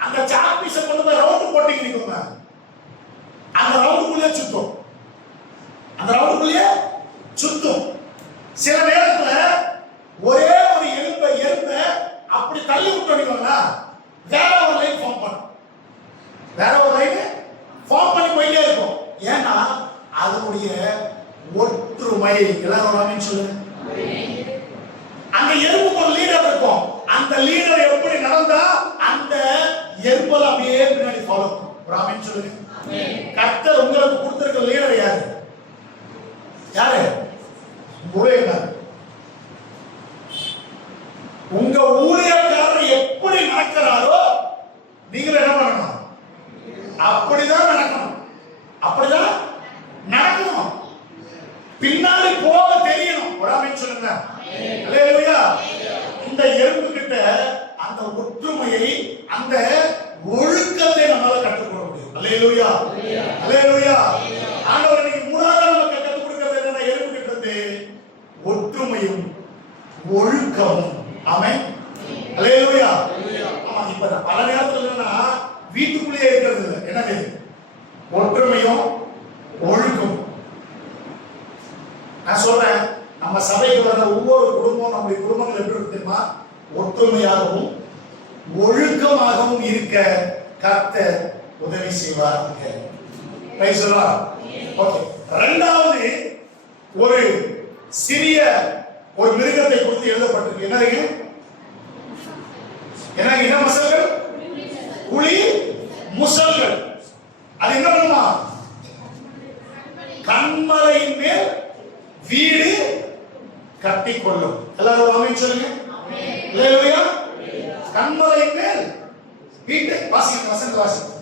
அந்த சாக்பீஸை கொண்டு போய் ரவுண்ட் போட்டீங்க, அந்த ரவுண்டுக்குள்ளே சுத்தும். அந்த ரவுண்டுக்குள்ளே சுத்தும். சில நேரத்துல ஒரே ஒரு எறும்பை அப்படி தள்ளி விட்டோம்னா வேற ஒரு லைன் ஃபார்ம் பண்ணும். வேற ஒரு லைன் ஃபார்ம் பண்ணி போயிட்டே இருக்கும். ஏன்னா அதனுடைய ஒற்றுமை. எல்லாரும் சொல்லுங்க. அந்த எறும்புக்கு ஒரு லீடர் இருக்கும். அந்த லீடர் எப்படி நடந்தா அந்த எறும்புல அப்படியே பின்னாடி ஃபாலோ பண்ணும். ஆமென் சொல்லுங்க. கர்த்தர் உங்களுக்கு கொடுத்திருக்கிற லீடர் யாரு? யாரு? ஊழியக்காரர். உங்க ஊழியக்காரர் எப்படி நடக்கிறாரோ நீங்க என்ன பண்ணணும்? அப்படிதான் நடக்கணும். அப்படிதான் நடக்கணும். பின்னாடி போக தெரியணும். ஆமென் சொல்லுங்க. அல்லேலூயா. இந்த எறும்பு கிட்ட அந்த ஒற்றுமையை, அந்த ஒழுக்கத்தை நம்மால கற்றுக்கொள்ள முடியும். அல்லேலூயா. அல்லேலூயா. ஆண்டவர் இன்னைக்கு மூணாவது நமக்கு கற்றுக் கொடுக்கிறது என்னன்னா, எறும்பு கிட்ட ஒற்றுமையும் ஒழுக்கமும். ஆமென். அல்லேலூயா. ஆமா, இப்ப பல நேரத்துல என்னன்னா வீட்டுக்குள்ளேயே இருக்கிறது இல்லை. என்னது? ஒற்றுமையும் ஒழுக்கம். நான் சொல்றேன், நம்ம சபைக்கு வர ஒவ்வொரு குடும்பம், நம்முடைய குடும்பங்கள் எப்படி இருக்கு தெரியுமா? ஒற்றுமையாகவும் ஒழுக்கமாகவும் இருக்க கர்த்தர் உதவி செய்வார். Praise the Lord. ஓகே. இரண்டாவது ஒரு சிறிய ஒரு மிருகத்தை குறித்து எழுதப்பட்டிருக்கு. என்னது? என்ன மசல்கள்? புலி முசல்கள். அது என்ன பண்ணுமா? கண்மலையின் மேல் வீடு கட்டிக்கொள்ளும். எல்லாரும் ஆமென் சொல்லுங்க. அல்லேலூயா. கண்மலையின் மேல் வீட்டை வாசிக்க. வசந்த வாசிக்க.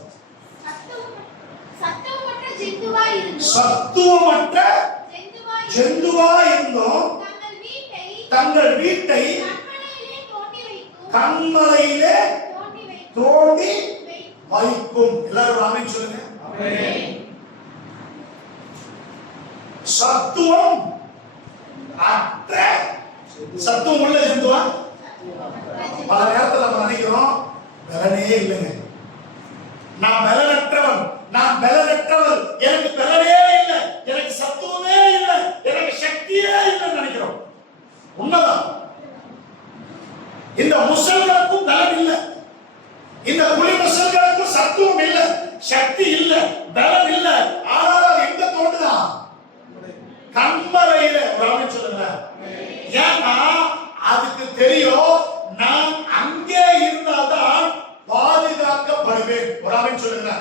சத்துவமற்ற ஜந்துவாய் இருந்தோம் தங்கள் வீட்டை கண்மலையிலே தோண்டி வைக்கும். எல்லாரும் ஆமென் சொல்லுங்க. சத்துவம் அற்ற, சத்துவம் உள்ள ஜந்துவா. பல நேரத்தில் நம்ம நினைக்கிறோம் பலனே இல்லைங்க, நான் பலனற்றவன், நான் பலனற்றவன், எனக்கு பலனே இல்லை, எனக்கு சத்துவமே இல்லை, எனக்கு சக்தியே இல்லைன்னு நினைக்கிறோம். உண்மைதான். இந்த முசல்களுக்கும் பலன் இல்லை, இந்த புலி முசல்களுக்கும் சத்துவம் இல்லை, சக்தி இல்லை, பலன் இல்லை. ஆனால் அது எங்க தோண்டுதான்? கண்மலையில. ஆமென் சொல்லுங்க. ஏன்னா அதுக்கு தெரியும், நான் அங்கே இருந்தால்தான் பாதுகாக்கப்படுவேன். ஆமென் சொல்லுங்க.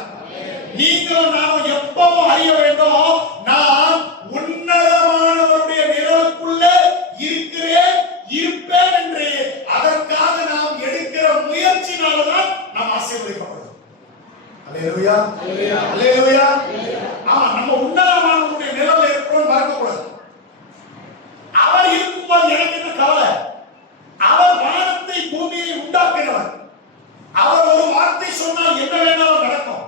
நீங்களும் நானும் எப்பவும் அறிய வேண்டும், நான் உன்னதமானவருடைய நிழலுக்குள்ள இருக்கிறேன், இருப்பேன் என்று. அதற்காக நாம் எடுக்கிற முயற்சினால்தான் நாம் ஆசீர்வதிக்கப்படுவோம். அல்லேலூயா. அல்லேலூயா. ஆமா, நம்ம உன்னதமானவருடைய நிழல்ல இருக்கிறோம் மறக்கக்கூடாது. அவர் இருக்கும்போது எனக்கு என்ன கவலை? அவர் வானத்தை பூமியை உண்டாக்கினவர். அவர் ஒரு வார்த்தை சொன்னால் என்ன வேண்டாலும் நடக்கும்.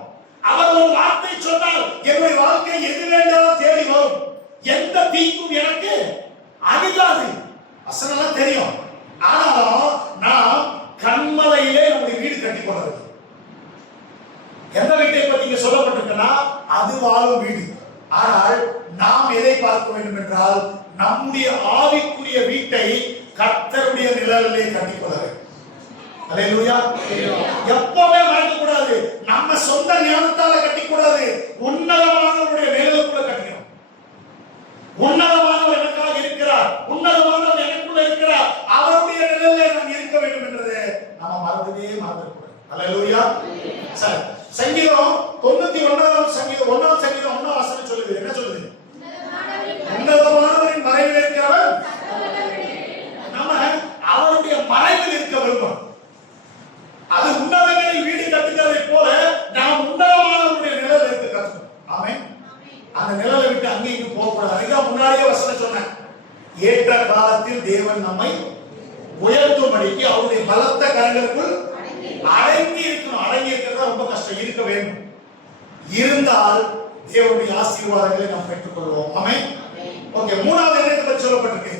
அவர் ஒரு வார்த்தை சொன்னால் என்னுடைய வாழ்க்கை எது வேண்டாலும் தேடி வரும். எந்த தீங்கும் எனக்கு அணுகாது. வசனம்லாம் தெரியும். ஆனாலும் நாம் கண்மலையிலே நம்முடைய வீடு கட்டிக் கொள்ள வேண்டும். எந்த வீட்டை பத்தி இங்க சொல்லப்பட்டிருக்குன்னா அது வாழும் வீடு. ஆனால் நாம் எதை பார்க்க வேண்டும் என்றால், நம்முடைய ஆவிக்குரிய வீட்டை கர்த்தருடைய நிழலிலே கட்டிக்கொள்ள வேண்டும். அல்லேலூயா. எப்பவுமே மறக்க கூடாது, நம்ம சொந்த ஞானத்தால கட்டிக்கூடாது, உன்னதமானவருடைய நிழலுக்குள்ள கட்டிக்கணும். உன்னதமானவர் எனக்காக இருக்கிறார், உன்னதமானவர் எனக்குள்ள இருக்கிறார், அவருடைய நிழலிலே நாம் இருக்க வேண்டும் என்றதை நம்ம மறந்துடவே மறந்துடக்கூடாது. அல்லேலூயா. சரி, சங்கீதம் 91 சங்கீதம் 1 சங்கீதம் 1 வசனம் சொல்லுது. என்ன சொல்லுது? உன்னதமானவரின் மறைவில் இருக்கிறவர். நம்ம அவருடைய மறைவில் இருக்க விரும்புகிறோம். காலத்தில் தேவன் நம்மை உயர்த்தும்படிக்கு அவருடைய பலத்த கரங்களுக்குள் அடங்கி இருக்கணும். அடங்கி இருக்கிறது ரொம்ப கஷ்டம், இருக்க வேண்டும். இருந்தால் தேவனுடைய ஆசீர்வாதங்களை நாம் பெற்றுக் கொள்வோம். ஆமென். ஓகே, மூணாவது என்ன பற்றி சொல்லப்பட்டிருக்கு?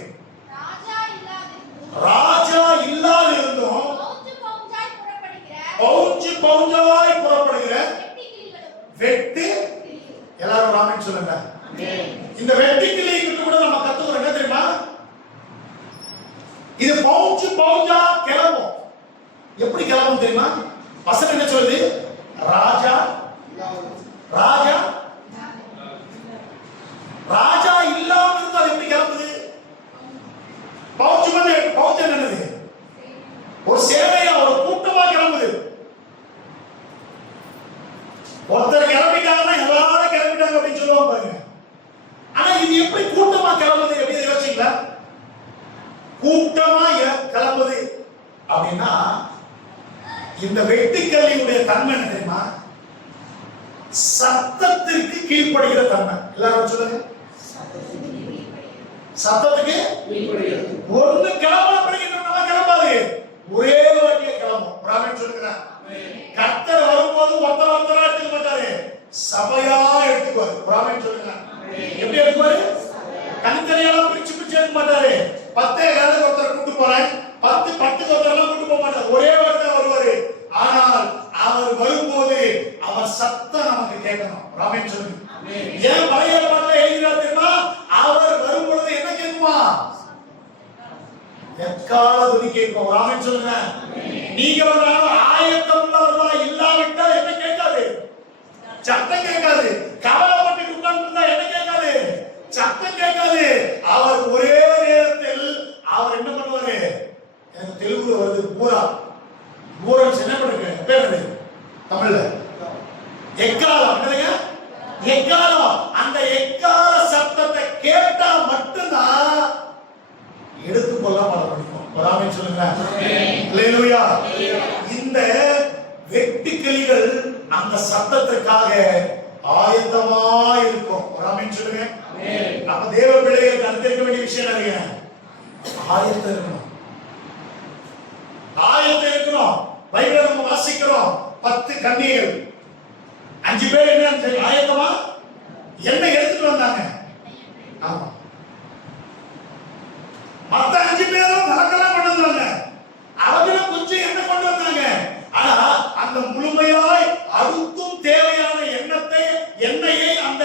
ராஜா இல்லாதிருந்தும் பவுஞ்சு பவுஞ்சாய் புறப்படுகிற வெட்டு, எல்லாரும் ராமன் சொல்லுங்க. இந்த வெட்டி கிளிக்கு கூட நம்ம கத்துக்கிறோம் என்ன தெரியுமா? இது பவுஞ்சு பவுஞ்சா கிளம்பும். எப்படி கிளம்பும் தெரியுமா? வசனம் என்ன சொல்லுது? ராஜா ராஜா ராஜா இல்லாம இருந்தா எப்படி கிளம்புது? பவுஞ்சு என்னது? ஒரு சேவையா, ஒரு கூட்டமா கிளம்புது. ஒருத்தர் கிளம்பிட்டாங்கன்னா எல்லாரும் கிளம்பிட்டாங்க அப்படின்னு சொல்லுவாங்க பாருங்க. ஆனா இது எப்படி கூட்டமா கிளம்புது? எப்படி யோசிச்சீங்களா? கூட்டமா கிளம்புது அப்படின்னா இந்த வெட்டுக்கல்லியுடைய தன்மை என்ன தெரியுமா? சத்தத்திற்கு கீழ்ப்படுகிற தன்மை. எல்லாரும் சொல்லுங்க, சத்தத்துக்கு ஒண்ணு கிளம்பப்படுகின்றன கிளம்பாது, ஒரே வாட்டியே கிளம்பும். ராமன் சொல்லுங்க, கர்த்தர் வரும்போது ஒருத்தரா எடுத்துக்க மாட்டாரு, சபையா எடுத்துக்குவாரு. ராமன் சொல்லுங்க, எப்படி எடுத்துக்குவாரு? தனித்தனியெல்லாம் பிரிச்சு பிரிச்சு எடுக்க மாட்டாரு. 10 வேலைக்கு ஒருத்தர் கூட்டு போறேன், 10 ஒருத்தரெல்லாம் கூட்டு போக மாட்டார், ஒரே வாட்டி வருவாரு. ஆனால் அவர் வரும்போது அவர் சத்தம் நமக்கு கேட்கணும். ராமன் சொல்லுங்க, ஏன் பழைய பாட்டில் எழுதினார் தெரியுமா? அவர் வரும்பொழுது என்ன கேட்குமா? எக்கால துணி கேட்கும். ராமன் சொல்லுங்க, நீங்க ஆயத்தம் உள்ளவர்களா இல்லாவிட்டால் என்ன கேட்காது? சத்தம் கேட்காது. கவலைப்பட்டு உட்கார்ந்து என்ன கேட்காது? சத்தம் கேட்காது. அவர் ஒரே நேரத்தில் அவர் என்ன பண்ணுவாரு? எனக்கு தெலுங்குல வருது பூரா. பூரம் என்ன பண்ணுங்க பேரு தமிழ்ல எக்காலம். என்னங்க எக்காலம்? அந்த எக்கால சத்தத்தை கேட்டா மட்டும்தான் எடுத்துக்கொள்ள முடியும். ராமன் சொல்லுங்க, அல்லேலூயா. இந்த வெட்டுக்கிளிகள் அந்த சத்தத்திற்காக ஆயத்தமா இருக்கும். ராமன் சொல்லுங்க. நம்ம தேவ பிள்ளைகளுக்கு அனுப்பியிருக்க வேண்டிய விஷயம் நிறைய. ஆயத்தம் இருக்கணும், ஆயத்தம் இருக்கணும். பைபிளை நம்ம வாசிக்கிறோம், 10 கன்னிகைகள், 5 பேர் என்ன ஆயத்தமா என்ன எடுத்துட்டு வந்தாங்க? ஆமா, மத்த 5 பேரும் நடக்கலாம் கொண்டு வந்தாங்க. அவங்க கொஞ்சம் என்ன கொண்டு வந்தாங்க. ஆனா அந்த முழுமையாய் அடுத்தும் தேவையான எண்ணெயை அந்த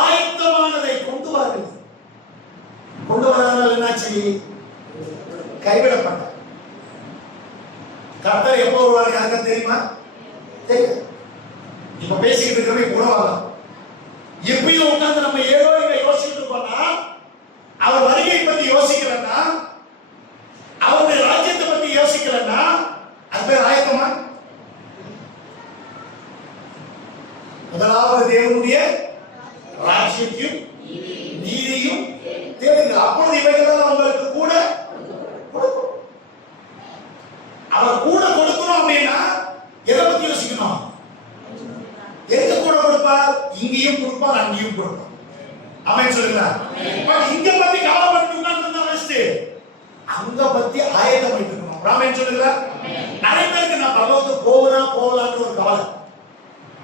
ஆயத்தமானதை கொண்டு வரவில்லை. கொண்டு வராதனால என்னாச்சு? கைவிடப்பட்ட. கர்த்தர் எப்போ வருவாரு யாருக்கு தெரியுமா? தெரியும். இப்ப பேசிக்கிட்டு இருக்கிறவங்க கூட வரலாம். எப்பயும் உட்கார்ந்து நம்ம ஏதோ இங்க யோசிச்சுட்டு இருக்கோம்னா, அவர் வருகை பத்தி யோசிக்கலன்னா, அவருடைய ராஜ்யத்தை பத்தி யோசிக்கலன்னா, அது பேர் ஆயத்தமா? முதலாவது தேவனுடைய ராஜ்யத்தையும் நீதியும் தேடுங்க, அப்பொழுது இவைகள் உங்களுக்கு கூட கொடுக்கும். அவர் கூட கொடுக்கணும் அப்படின்னா எதை பத்தி யோசிக்கணும்? எங்க கூட கொடுப்பார்? இங்கேயும் கொடுப்பார், அங்கேயும் கொடுப்பார். ஆமென் சொல்லுங்க. இங்க பத்தி கவலைப்பட்டு உட்கார்ந்து வச்சுட்டு அங்க பத்தி ஆயத்தம் இருக்கணும். ஆமென் சொல்லுங்க. நிறைய பேருக்கு நான் பரலோகத்துக்கு போகலான்னு ஒரு கவலை,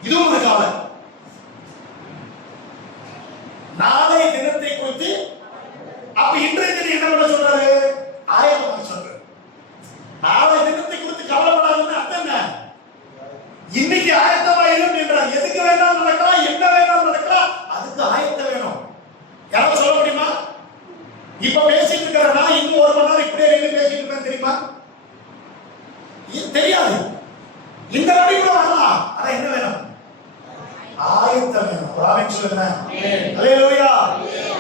இதுவும் ஒரு கவலை. நாளைய தினத்தை குறித்து அப்ப இன்றைய தினம் என்ன பண்ண சொல்றாரு? ஆயத்தம் சொல்றாரு. நாளைய தினத்தை குறித்து கவலைப்படாதுன்னு அர்த்தம் என்ன? இன்னைக்கு ஆயத்தமா இரும் என்றார். எதுக்கு வேணாலும் நடக்கலாம், என்ன வேணாலும் நடக்கலாம், அதுக்கு ஆயத்தம் வேணும். யாரும் சொல்ல முடியுமா? இப்ப பேசிட்டு இருக்கிறனா இன்னும் 1 மணி நேரம் இப்படியே நின்று பேசிட்டு இருப்பேன் தெரியுமா? தெரியாது. இந்த நொடி கூட வரலாம். ஆனா என்ன வேணும்? ஆயத்தம் வேணும். ஆமென் சொல்லுங்க. அல்லேலூயா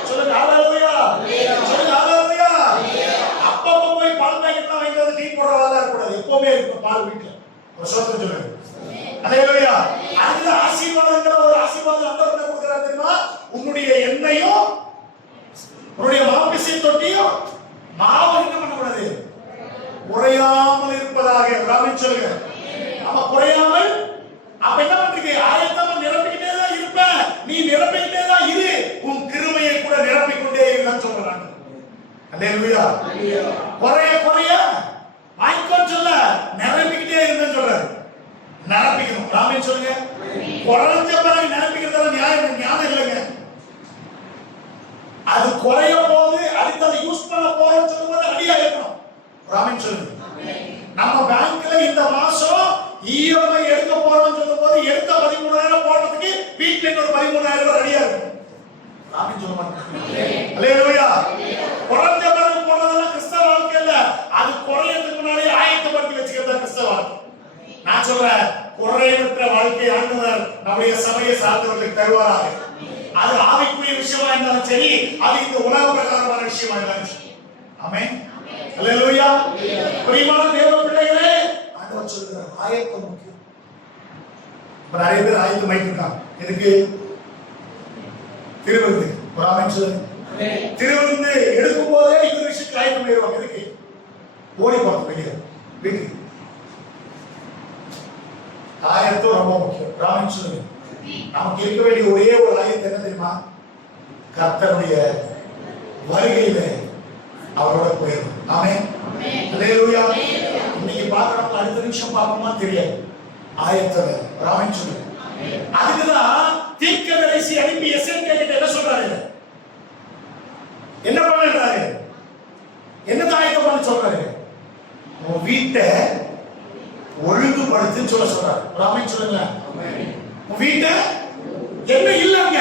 சொல்லுங்க. அல்லேலூயா சொல்லுங்க. அல்லேலூயா. அப்பப்ப போய் பால் பாக்கெட் வாங்கி வந்து டீ போடுற வேலை இருக்கக்கூடாது. எப்பவுமே இருக்கும் பால் வீட்டுல. ஒரு சோத்திரம் சொல்லுங்க. அல்லேலூயா. அதுல ஆசீர்வாதங்கிற ஒரு ஆசீர்வாதம் அந்த கொடுக்கிறார் தெரியுமா? உன்னுடைய எண்ணெயும் உன்னுடைய மாப்பிசை தொட்டியும் மாவு என்ன பண்ணக்கூடாது? குறையாமல் இருப்பதாக. ஆமென் சொல்லுங்க. அப்ப குறையாமல் அப்ப என்ன பண்றீங்க? ஆயத்தமா நிரப்பிக்கிட்டே தான் இருப்ப. நீ நிரப்பிக்கிட்டே தான் இரு. உன் கிருபையை கூட நிரப்பிக்கொண்டே இருன்னு சொல்றாங்க. அல்லேலூயா. குறைய குறைய வாய்க்கோன்னு சொல்ல, நிரப்பிக்கிட்டே இருந்தேன்னு சொல்றாரு. நிரப்பிக்கணும். ராமன் சொல்லுங்க. குறைஞ்ச பிறகு நிரப்பிக்கிறதால ஞானம் இல்லைங்க. அது குறைய போது அடுத்து அதை யூஸ் பண்ண போறோம்னு சொல்லும்போது ரெடியா இருக்கணும். ராமன் சொல்லுங்க. நம்ம பேங்க்ல இந்த மாசம் இஎம்ஐ எடுக்க போறோம்னு சொல்லும்போது எடுத்த 13,000 போடுறதுக்கு வீட்ல இன்னொரு 13,000 ரெடியா இருக்கும். ராமன் சொல்ல மாட்டேன். அல்லேலூயா. குறைஞ்ச பிறகு போடுறதெல்லாம் கிறிஸ்தவ வாழ்க்கை இல்ல. அது குறையறதுக்கு முன்னாடி ஆயத்தப்படுத்தி வச்சுக்கிறதா கிறிஸ்தவ வாழ்க்கை. நான் சொல்றேன், குறையற்ற வாழ்க்கை ஆண்டவர் நம்முடைய சபையை சார்ந்தவர்களுக்கு தருவாராக. அது ஆவிக்குரிய விஷயமா இருந்தாலும் சரி, அது இந்த உலக பிரகாரமான விஷயமா இருந்தாலும் சரி. ஆமென். அல்லேலூயா. பிரியமான தேவ பிள்ளைகளே, ஆண்டவர் சொல்றார் ஆயத்தம் முக்கியம். நிறைய பேர் ஆயத்தமாயிட்டு இருக்காங்க. எதுக்கு? திருவிருந்து. ஆமென் சொல்லுங்க. திருவிருந்து எடுக்கும் போதே இந்த விஷயத்துல ஆயத்தம் ஆயிடுவாங்க. எதுக்கு? ஓடி போறது வெளியே வீட்டுக்கு. ஆயத்தம் ரொம்ப முக்கியம். ஆமென் சொல்லுங்க. நமக்கு இருக்க வேண்டிய ஒரே ஒரு ஆயத்தம் என்ன தெரியுமா? கர்த்தருடைய வருகையில அவரோட போயிடும். ஆமென். அல்லேலூயா. இன்னைக்கு பார்க்கறவங்க அடுத்த நிமிஷம் பார்க்கணுமா தெரியாது. ஆயத்தம். ஆமென் சொல்லுங்க. அதுக்குதான் தீர்க்கதரிசி அனுப்பி எசேக்கியா கிட்ட என்ன சொல்றாரு? என்ன பண்றாரு? என்ன ஆயத்தம் பண்ண சொல்றாரு? உன் வீட்டை ஒழுங்குபடுத்துன்னு சொல்றாரு. ஆமென் சொல்லுங்க. உன் வீட்டை என்ன இல்லங்க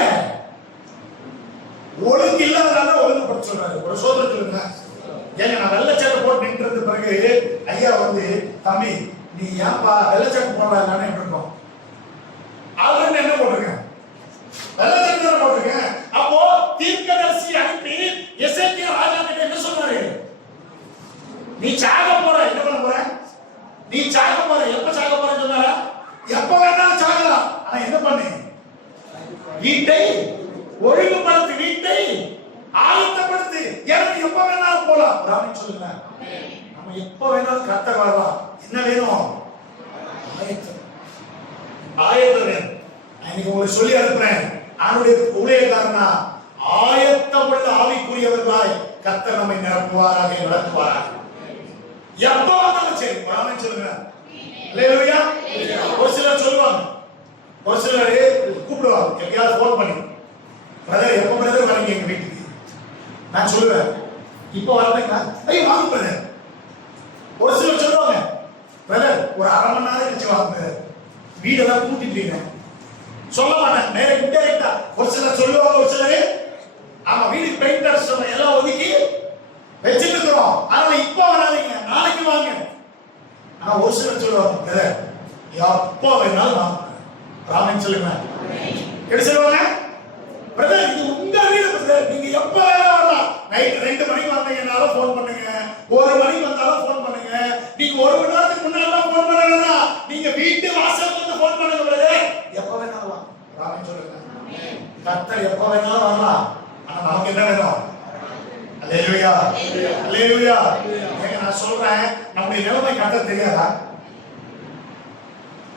ஒழுங்கு இல்லாதனால ஒழுங்குபடுத்த சொல்றாரு. ஒரு சோதனை சொல்லுங்க. ஏங்க நான் வெள்ளச்சட்டை போட்டு நின்றது பிறகு ஐயா வந்து, தம்பி நீ ஏன்பா வெள்ளச்சட்டை போடுறாங்க இருக்கோம். ஆல்ரெடி என்ன போட்டிருக்க? வெள்ளச்சட்டை தானே போட்டிருக்க. அப்போ தீர்க்கதரிசி அனுப்பி எசேக்கியா ராஜா கிட்ட என்ன சொன்னாரு? நீ சாக போற. என்ன பண்ண போற? நீ சாக போற. எப்ப சாக போறன்னு சொன்னாரா? எப்ப வேணாலும் சாகலாம். ஆனா என்ன பண்ணு? வீட்டை ஒழுங்குபடுத்து, வீட்டை ஆயத்தப்படுத்து. எனக்கு எப்ப வேணாலும் போலாம். ராமன் சொல்லுங்க. நம்ம எப்ப வேணாலும் கர்த்தர் வரலாம். என்ன வேணும்? ஆயத்தம். ஆயத்தம் வேணும். இன்னைக்கு உங்களுக்கு சொல்லி அனுப்புறேன். அவனுடைய ஊழியக்காரனா ஆயத்தமுள்ள ஆவிக்குரியவர்களாய் கர்த்தர் நம்மை நிரப்புவாராக, நடத்துவாராக. எப்ப வந்தாலும் சரி. ராமன் சொல்லுங்க. அல்லேலூயா. ஒரு சிலர் சொல்லுவாங்க, ஒரு சிலர் கூப்பிடுவாங்க எப்பயாவது போன் பண்ணி, பிரதர் எப்ப பிரதர் வரீங்க எங்க வீட்டுக்கு? நான் சொல்லுவேன், இப்ப வரீங்களா? ஐயோ வாங்க பிரதர். ஒரு சிலர் சொல்லுவாங்க, பிரதர் ஒரு அரை மணி நேரம் கழிச்சு வாங்க பிரதர், வீடெல்லாம் கூட்டிட்டீங்க. சொல்ல மாட்டேன், நேரா இன்டைரக்டா. ஒரு சிலர் சொல்லுவாங்க, ஒரு சிலர் ஆமா வீட்டுக்கு பெயிண்ட் அடிச்சு எல்லாம் ஒதுக்கி வச்சுட்டு இருக்கிறோம், அதனால இப்ப வராதீங்க நாளைக்கு வாங்க. ஆனா ஒரு சிலர் சொல்லுவாங்க, பிரதர் எப்போ வேணாலும் வாங்க. ராமன் சொல்லுங்க. எப்படி சொல்லுவாங்க? பிரதர் இது உங்க வீடு பிரதர், நீங்க எப்ப வேணாலும் வரலாம். நைட் 2 மணிக்கு வந்தீங்கன்னாலும் ஃபோன் பண்ணுங்க, 1 மணிக்கு வந்தாலும் ஃபோன் பண்ணுங்க. நீங்க 1 மணி நேரத்துக்கு முன்னாடி ஃபோன் பண்ணலன்னா நீங்க வீட்டு வாசல்ல வந்து ஃபோன் பண்ணுங்க பிரதர், எப்ப வேணாலும் வாங்க. ராமன் சொல்லுங்க. கர்த்தர் எப்ப வேணாலும் வரலாம். ஆனா நமக்கு என்ன வேணும்? அல்லேலூயா. அல்லேலூயா. நான் சொல்றேன், நம்முடைய நிலைமை கர்த்தர் தெரியாதா?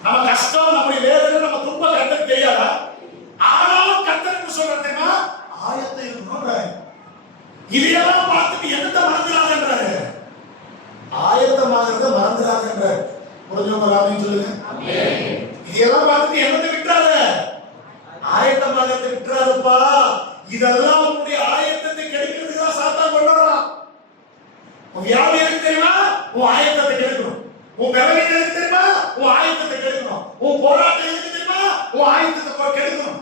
நம்ம கஷ்டம், நம்முடைய வேதனை, நம்ம துன்பம் கர்த்தர் தெரியாதா? ஆனாலும் கர்த்தர் சொல்றதுன்னா ஆயத்தம் இருக்கணும்ன்றாரு. இதையெல்லாம் பார்த்துட்டு என்னத்தை மறந்துடாதன்றாரு? ஆயத்தமாகிறத மறந்துடாதன்றாரு. புரிஞ்சவங்க ராமன் சொல்லுங்க. இதையெல்லாம் பார்த்துட்டு என்னத்தை விட்டுறாத? ஆயத்தமாகிறத விட்டுறாதுப்பா. இதெல்லாம் உன்னுடைய ஆயத்தத்தை கெடுக்கிறதுக்கு தான் சாத்தான் கொண்டாடுறான். உன் வியாதி எதுக்கு தெரியுமா? உன் ஆயத்தத்தை கெடுக்கணும். உன் பலவீனம் எதுக்கு தெரியுமா? உன் ஆயத்தத்தை கெடுக்கணும். உன் போராட்டம் எதுக்கு தெரியுமா? உன் ஆயத்தத்தை கெடுக்கணும்.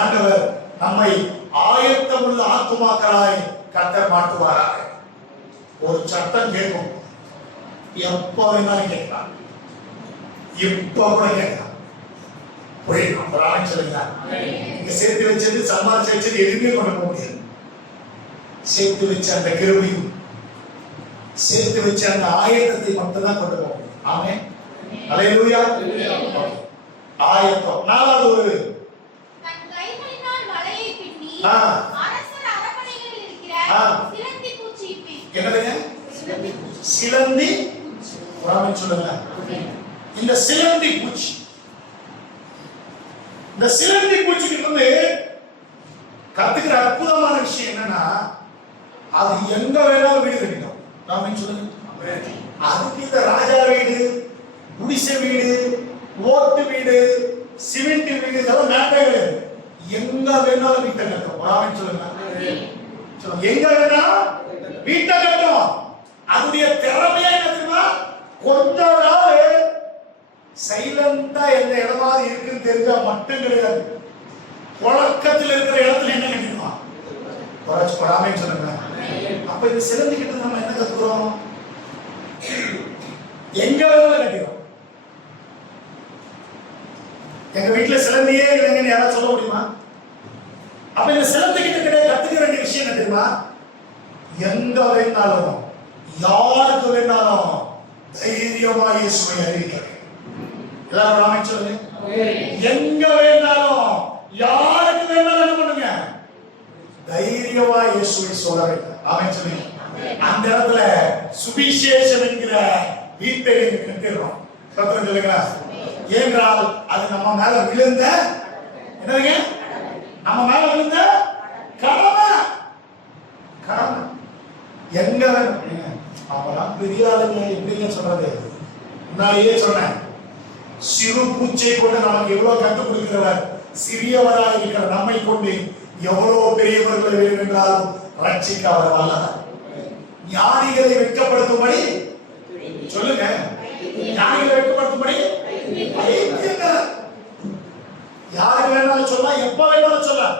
ஆண்டவர் நம்மை ஆயத்தமுள்ள ஆத்துமாக்களாய் கர்த்தர் மாற்றுவாராக. ஒரு சத்தம் கேட்கும், எப்ப வேணாலும் கேட்கலாம், இப்ப கூட கேட்கலாம். புரியும் சொல்லுங்க. நீங்க சேர்த்து வச்சது, சம்பாதிச்சு வச்சது எதுவுமே கொண்டு போக முடியாது. சேர்த்து வச்ச அந்த கிருபையும் சேர்த்து வச்ச அந்த ஆயத்தத்தை மட்டும் தான் கொண்டு போக முடியும். ஆமென். அல்லேலூயா. ஆயத்தம். நாலாவது ஒரு தன் கைகளினால் வலையை பின்னி அரசர் அரண்மனைகளில் இருக்கிற சிலந்தி பூச்சிக்கு. என்னதுங்க? சிலந்தி. ராமன் சொல்லுங்க. இந்த சிலந்தி பூச்சி, இந்த சிலந்தி பூச்சிக்கு வந்து கத்துக்கிற அற்புதமான விஷயம் என்னன்னா, அது எங்க வேணாலும் வீடு கட்டிடும். ராமன் சொல்லுங்க. அதுக்கு இந்த ராஜா வீடு, குடிசை வீடு, ஓட்டு வீடு, சிமெண்ட் வீடு இதெல்லாம் மேட்டே கிடையாது. எங்க வேணாலும் வீட்டை கட்டும். ராமன் சொல்லுங்க. எங்க வேணாலும் வீட்டை கட்டும். அதுடைய திறமையா என்ன தெரியுமா? கொஞ்ச நாள் சைலண்டா எந்த இடமாவது இருக்குன்னு தெரிஞ்சா மட்டும் கிடையாது, புழக்கத்தில் இருக்கிற இடத்துல என்ன கட்டிடுவான்? ராமன் சொல்லுங்க. அப்ப இது சிறந்துக்கிட்டு நம்ம என்ன கத்துக்கிறோம்? எங்க வேணாலும் கட்டிடும். எங்க வீட்டுல சிலந்தியே இல்லைங்கன்னு யாராவது சொல்ல முடியுமா? அப்ப இந்த சிலந்துகிட்ட கிடையாது கத்துக்க வேண்டிய விஷயம் என்ன தெரியுமா? எங்க வேணாலும் யாருக்கு வேணாலும் தைரியமா இயேசுவை அறிவிக்க. எல்லாரும் ராமன் சொல்லுங்க. எங்க வேணாலும் யாருக்கு வேணாலும் என்ன பண்ணுங்க? தைரியமா இயேசுவை சொல்ல வேண்டும். ஆமென் சொல்லுங்க. அந்த இடத்துல சுவிசேஷம் என்கிற வீட்டை கட்டிடுறோம். சத்தம் சொல்லுங்க. ஏனென்றால் அது நம்ம மேல விழுந்த என்னங்க? நம்ம மேல விழுந்த கடமை. கடமை எங்க அவெல்லாம் பெரிய ஆளுங்க எப்படிங்க சொல்றது? முன்னாடியே சொன்னேன், சிறு பூச்சை கொண்டு நமக்கு எவ்வளவு கற்றுக் கொடுக்கிறவர், சிறியவராக இருக்கிற நம்மை கொண்டு எவ்வளவு பெரியவர்களை வேண்டுமென்றாலும் ரட்சிக்க அவர் வல்லவர். ஞானிகளை வெட்கப்படுத்தும்படி சொல்லுங்க. ஞானிகளை வெட்கப்படுத்தும்படி யாருக்கு வேணாலும் சொல்லலாம், எப்ப வேணாலும் சொல்லலாம்.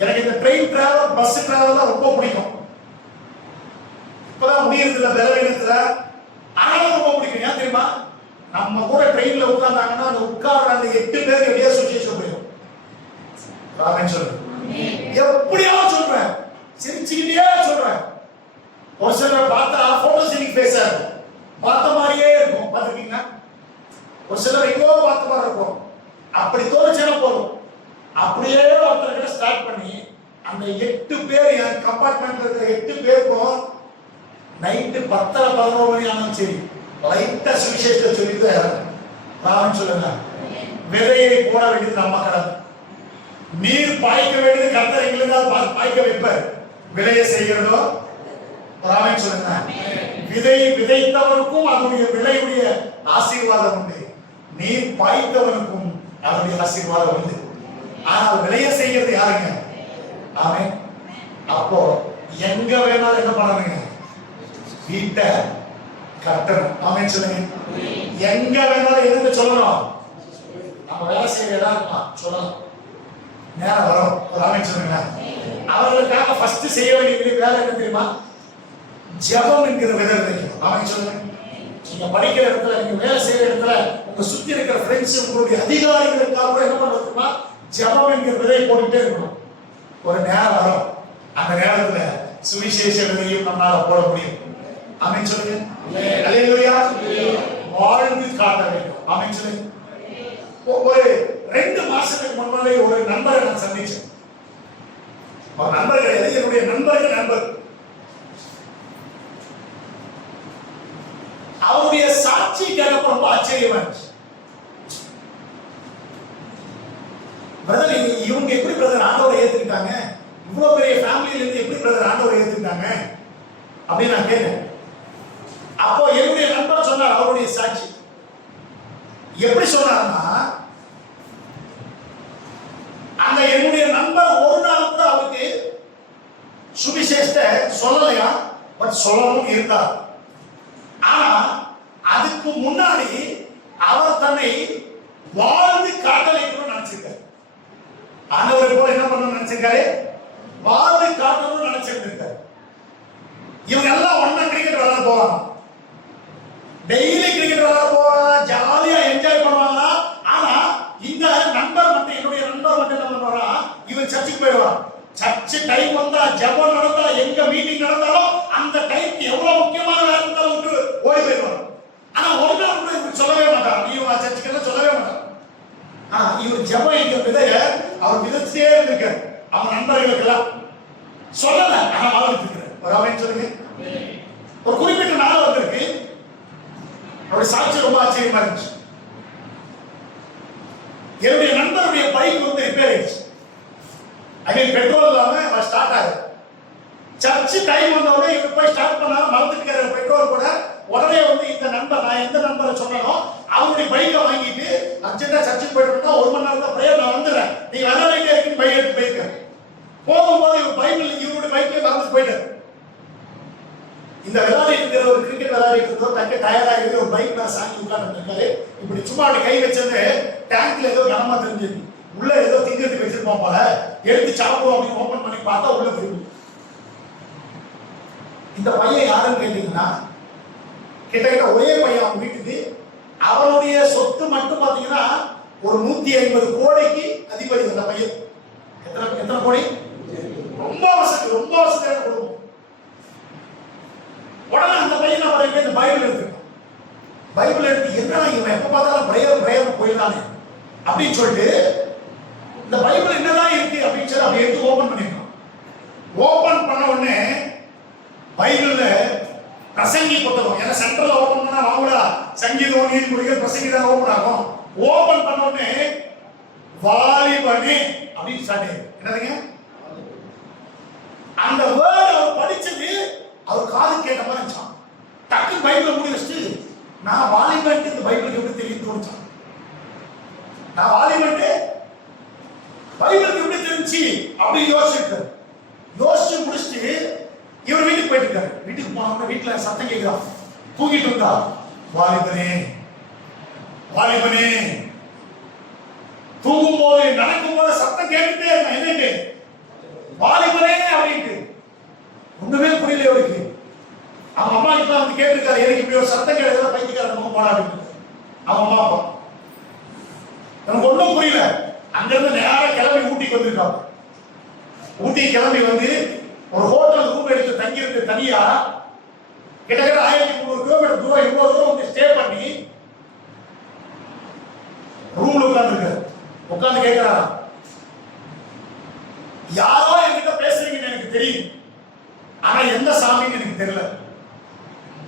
எனக்கு இந்த ட்ரெயின் டிராவல், பஸ் டிராவல் ரொம்ப பிடிக்கும். இப்பதான் முடியறதுல பலவீனத்துல, ஆனாலும் ரொம்ப பிடிக்கும். ஏன் தெரியுமா? நம்ம கூட ட்ரெயின்ல உட்கார்ந்தாங்கன்னா அந்த உட்கார்ற அந்த 8 பேர் எப்படியா சுவிசேஷம் போயிடும். ராமன் சொல்றேன். எப்படியாவது சொல்றேன், சிரிச்சுக்கிட்டே சொல்றேன். ஒரு சிலர் பார்த்தா போட்டோஜெனிக் ஃபேஸா இருக்கும், பார்த்த மாதிரியே இருக்கும். பார்த்துருக்கீங்களா? ஒரு சிலர் எங்கோ பார்த்த மாதிரி இருக்கும். அப்படி தோணுச்சுன்னா போதும், அப்படியே ஒருத்தர் ஸ்டார்ட் பண்ணி அந்த 8 பேர் என் கம்பார்ட்மெண்ட்ல இருக்கிற 8 பேருக்கும் நைட்டு 10-11 மணி ஆனாலும் சரி லைட்டா சுவிசேஷத்தை சொல்லிட்டு ராமன் சொல்லுங்க. விதையை போட வேண்டியது நம்ம கடமை, நீர் பாய்க்க வேண்டியது கர்த்தர் எங்களுக்கு பாய்க்க வைப்பார். விதையை செய்கிறதோ ராமன் சொல்லுங்க. விதை விதைத்தவனுக்கும் அதனுடைய விளையுடைய ஆசீர்வாதம் உண்டு, நீர் பாய்த்தவனுக்கும் அதனுடைய ஆசீர்வாதம் உண்டு. ஆனால் விளைய செய்கிறது யாருங்க? ஆமென். அப்போ எங்க வேணாலும் என்ன பண்ணணுங்க? வீட்டை கட்டணும். ஆமென் சொல்லுங்க. எங்க வேணாலும் எதுக்கு சொல்லணும்? நம்ம வேலை செய்யற இடம் சொல்லலாம், நேரம் வரும். ஆமென் சொல்லுங்க. அவர்களுக்காக ஃபர்ஸ்ட் செய்ய வேண்டிய வேலை என்ன தெரியுமா? ஜெபம் என்கிற விதை விதைக்கணும். ஆமென் சொல்லுங்க. நீங்க படிக்கிற இடத்துல, நீங்க வேலை செய்யற இடத்துல, உங்க சுத்தி இருக்கிற ஃப்ரெண்ட்ஸ், உங்களுடைய அதிகாரிகளுக்காக கூட என்ன பண்ணுறதுமா? ஜெபம் என்கிற விதை போட்டுட்டே இருக்கணும். ஒரு நேரம் வரும், அந்த நேரத்துல சுவிசேஷ விதையும் நம்மளால போட முடியும். ஆமென் சொல்லுங்க. அல்லேலூயா. வாழ்ந்து காட்ட வேண்டும். ஆமென் சொல்லுங்க. ஒரு 2 மாசத்துக்கு முன்னாலே ஒரு நண்பரை நான் சந்திச்சேன். ஒரு நண்பர் கிடையாது, என்னுடைய நண்பருக்கு நண்பர். அவருடைய சாட்சி கேட்க ரொம்ப ஆச்சரியமா இருந்துச்சு. பிரதர், இவங்க எப்படி பிரதர் ஆண்டவரை ஏத்துக்கிட்டாங்க? இவ்வளவு பெரிய ஃபேமிலியில இருந்து எப்படி பிரதர் ஆண்டவரை ஏத்துக்கிட்டாங்க அப்படின்னு நான் கேட்டேன். அப்போ என்னுடைய நண்பர் சொன்னார் அவருடைய சாட்சி. எப்படி சொன்னார்னா, அந்த என்னுடைய நண்பர் ஒரு நாள் கூட அவருக்கு சுவிசேஷத்தை சொல்லலையா, பட் சொல்லணும் இருந்தார். ஆனா அதுக்கு முன்னாடி அவர் தன்னை வாழ்ந்து காட்டலைக்கணும்னு நினைச்சிருக்காரு. ஆண்டவரை போல என்ன பண்ணணும்னு நினைச்சிருக்காரு? வாழ்ந்து காட்டணும்னு நினைச்சிருக்காரு. இவங்க எல்லாம் ஒண்ணா கிரிக்கெட் விளையாட போவாங்க, டெய்லி கிரிக்கெட் விளையாட போவாங்க, ஜாலியா என்ஜாய் பண்ணுவாங்க. ஆனா இந்த நண்பர் மட்டும், என்னுடைய நண்பர் மட்டும் என்ன பண்ணுவாரா? இவன் சர்ச்சுக்கு போயிடுவான். சர்ச்சு டைம் வந்தா, ஜெபம் நடந்தா, எங்க மீட்டிங் நடந்தாலும் அந்த டைம் எவ்வளவு முக்கியமான வேலை இருந்தாலும் விட்டு ஓடி போயிடுவார். ஆனா ஒரு நாள் கூட இவருக்கு சொல்லவே மாட்டார், நீ சர்ச்சுக்கு சொல்லவே மாட்டார். ஆனா இவர் ஜெபம் எங்க விதைய அவர் விதைச்சே இருந்திருக்காரு. அவன் நண்பர்களுக்கு எல்லாம் சொல்லல, ஆனா வாழ்ந்துட்டு இருக்கிறார். ஆமென் சொல்லுங்க. ஒரு குறிப்பிட்ட நாள் வந்திருக்கு, அவருடைய சாட்சி ரொம்ப ஆச்சரியமா இருந்துச்சு. என்னுடைய நண்பருடைய பைக் வந்து ரிப்பேர் ஆயிடுச்சு. பெட்ரோல் இல்லாம ஸ்டார்ட் ஆகுது. சர்ச்சு டைம் வந்த உடனே இவர் போய் ஸ்டார்ட் பண்ணா மறந்துட்டு பெட்ரோல் கூட உடனே வந்து இந்த நண்பர், நான் எந்த நண்பரை சொன்னனோ அவருடைய பைக்கை வாங்கிட்டு அர்ஜென்டா சர்ச்சுக்கு போயிட்டு 1 மணி நேரம் தான் பிரேயர், நான் வந்துடுறேன், நீங்க வர வேண்டிய இருக்குன்னு பைக் எடுத்து போயிருக்காரு. போகும்போது இவர் பைபிள் இவருடைய பைக்ல மறந்து போயிட்டாரு. இந்த விளையாடிட்டு இருக்கிற ஒரு கிரிக்கெட் விளையாடிட்டு இருந்தோம், தக்க டயர்டா இருக்கு, ஒரு பைக் மேல சாங்கி உட்கார்ந்து இருக்காரு. இப்படி சும்மா அப்படி கை வச்சது டேங்க்ல ஏதோ கனமா தெரிஞ்சது, உள்ள ஏதோ திங்கிறதுக்கு வச்சிருப்போம் போல, எடுத்து சாப்பிடுவோம் அப்படின்னு ஓபன் பண்ணி பார்த்தா உள்ள போயிருக்கு. இந்த பையன் யாருன்னு கேட்டீங்கன்னா கிட்டத்தட்ட ஒரே பையன் அவங்க வீட்டுக்கு. அவனுடைய சொத்து மட்டும் பாத்தீங்கன்னா ஒரு 150 கோடிக்கு அதிபதி. அந்த பையன் எத்தனை கோடி? ரொம்ப வசதியான குடும்பம். உடனே அந்த பையன் அவரை இந்த பைபிள் எடுத்துருக்கான். பைபிள் எடுத்து என்ன இவன் எப்ப பார்த்தாலும் பிரேயர் போயிடலானே அப்படின்னு சொல்லிட்டு இந்த பைபிள் என்னதான் இருக்கு அப்படின்னு சொல்லி அப்படி எடுத்து ஓபன் பண்ணிருக்கான். ஓபன் பண்ண உடனே பைபிள்ல பிரசங்கி புத்தகம், ஏன்னா சென்ட்ரல் ஓபன் பண்ணா வாங்கடா சங்கீதம் நீதிமொழிகள் பிரசங்கி தான் ஓபன் ஆகும். ஓபன் பண்ண உடனே வாலிபனே அப்படின்னு ஸ்டார்ட். என்னதுங்க அந்த வேர்ட் அவர் படிச்சது அவர் காது கேட்ட மாதிரி இருந்துச்சான். டக்கு பைபிளை மூடி வச்சுட்டு நான் வாலிபன் இந்த பைபிளுக்கு எப்படி தெரியும் தோணுச்சான். நான் வாலிபன் பைபிளுக்கு எப்படி தெரிஞ்சு அப்படின்னு யோசிச்சு முடிச்சுட்டு இவர் வீட்டுக்கு போயிட்டு இருக்காரு. வீட்டுக்கு போனவங்க வீட்டுல சத்தம் கேட்கிறான். தூங்கிட்டு இருந்தா வாலிபனே தூங்கும் போது நடக்கும் போது சத்தம் கேட்டுட்டே இருக்கான். என்னட்டு வாலிபனே அப்படின்ட்டு ஒண்ணுமே புரியல இவருக்கு. அவன் அம்மா கிட்ட வந்து கேட்டிருக்காரு, எனக்கு இப்படி ஒரு சத்தம் கேட்கறத பைத்தியக்கார நம்ம போடா அப்படின்னு. அவன் அம்மா அப்பா எனக்கு ஒண்ணும் புரியல. அங்கிருந்து நேரம் கிளம்பி ஊட்டிக்கு வந்திருக்காங்க. ஊட்டி கிளம்பி வந்து ஒரு ஹோட்டல் ரூம் எடுத்து தங்கி இருந்து தனியா கிட்டத்தட்ட 1300 கிலோமீட்டர் தூரம் இவ்வளவு தூரம் வந்து ஸ்டே பண்ணி ரூம்ல உட்கார்ந்து கேட்கிறாரா, யாரோ என்கிட்ட பேசுறீங்கன்னு எனக்கு தெரியும், ஆனா எந்த சாமின்னு எனக்கு தெரியல.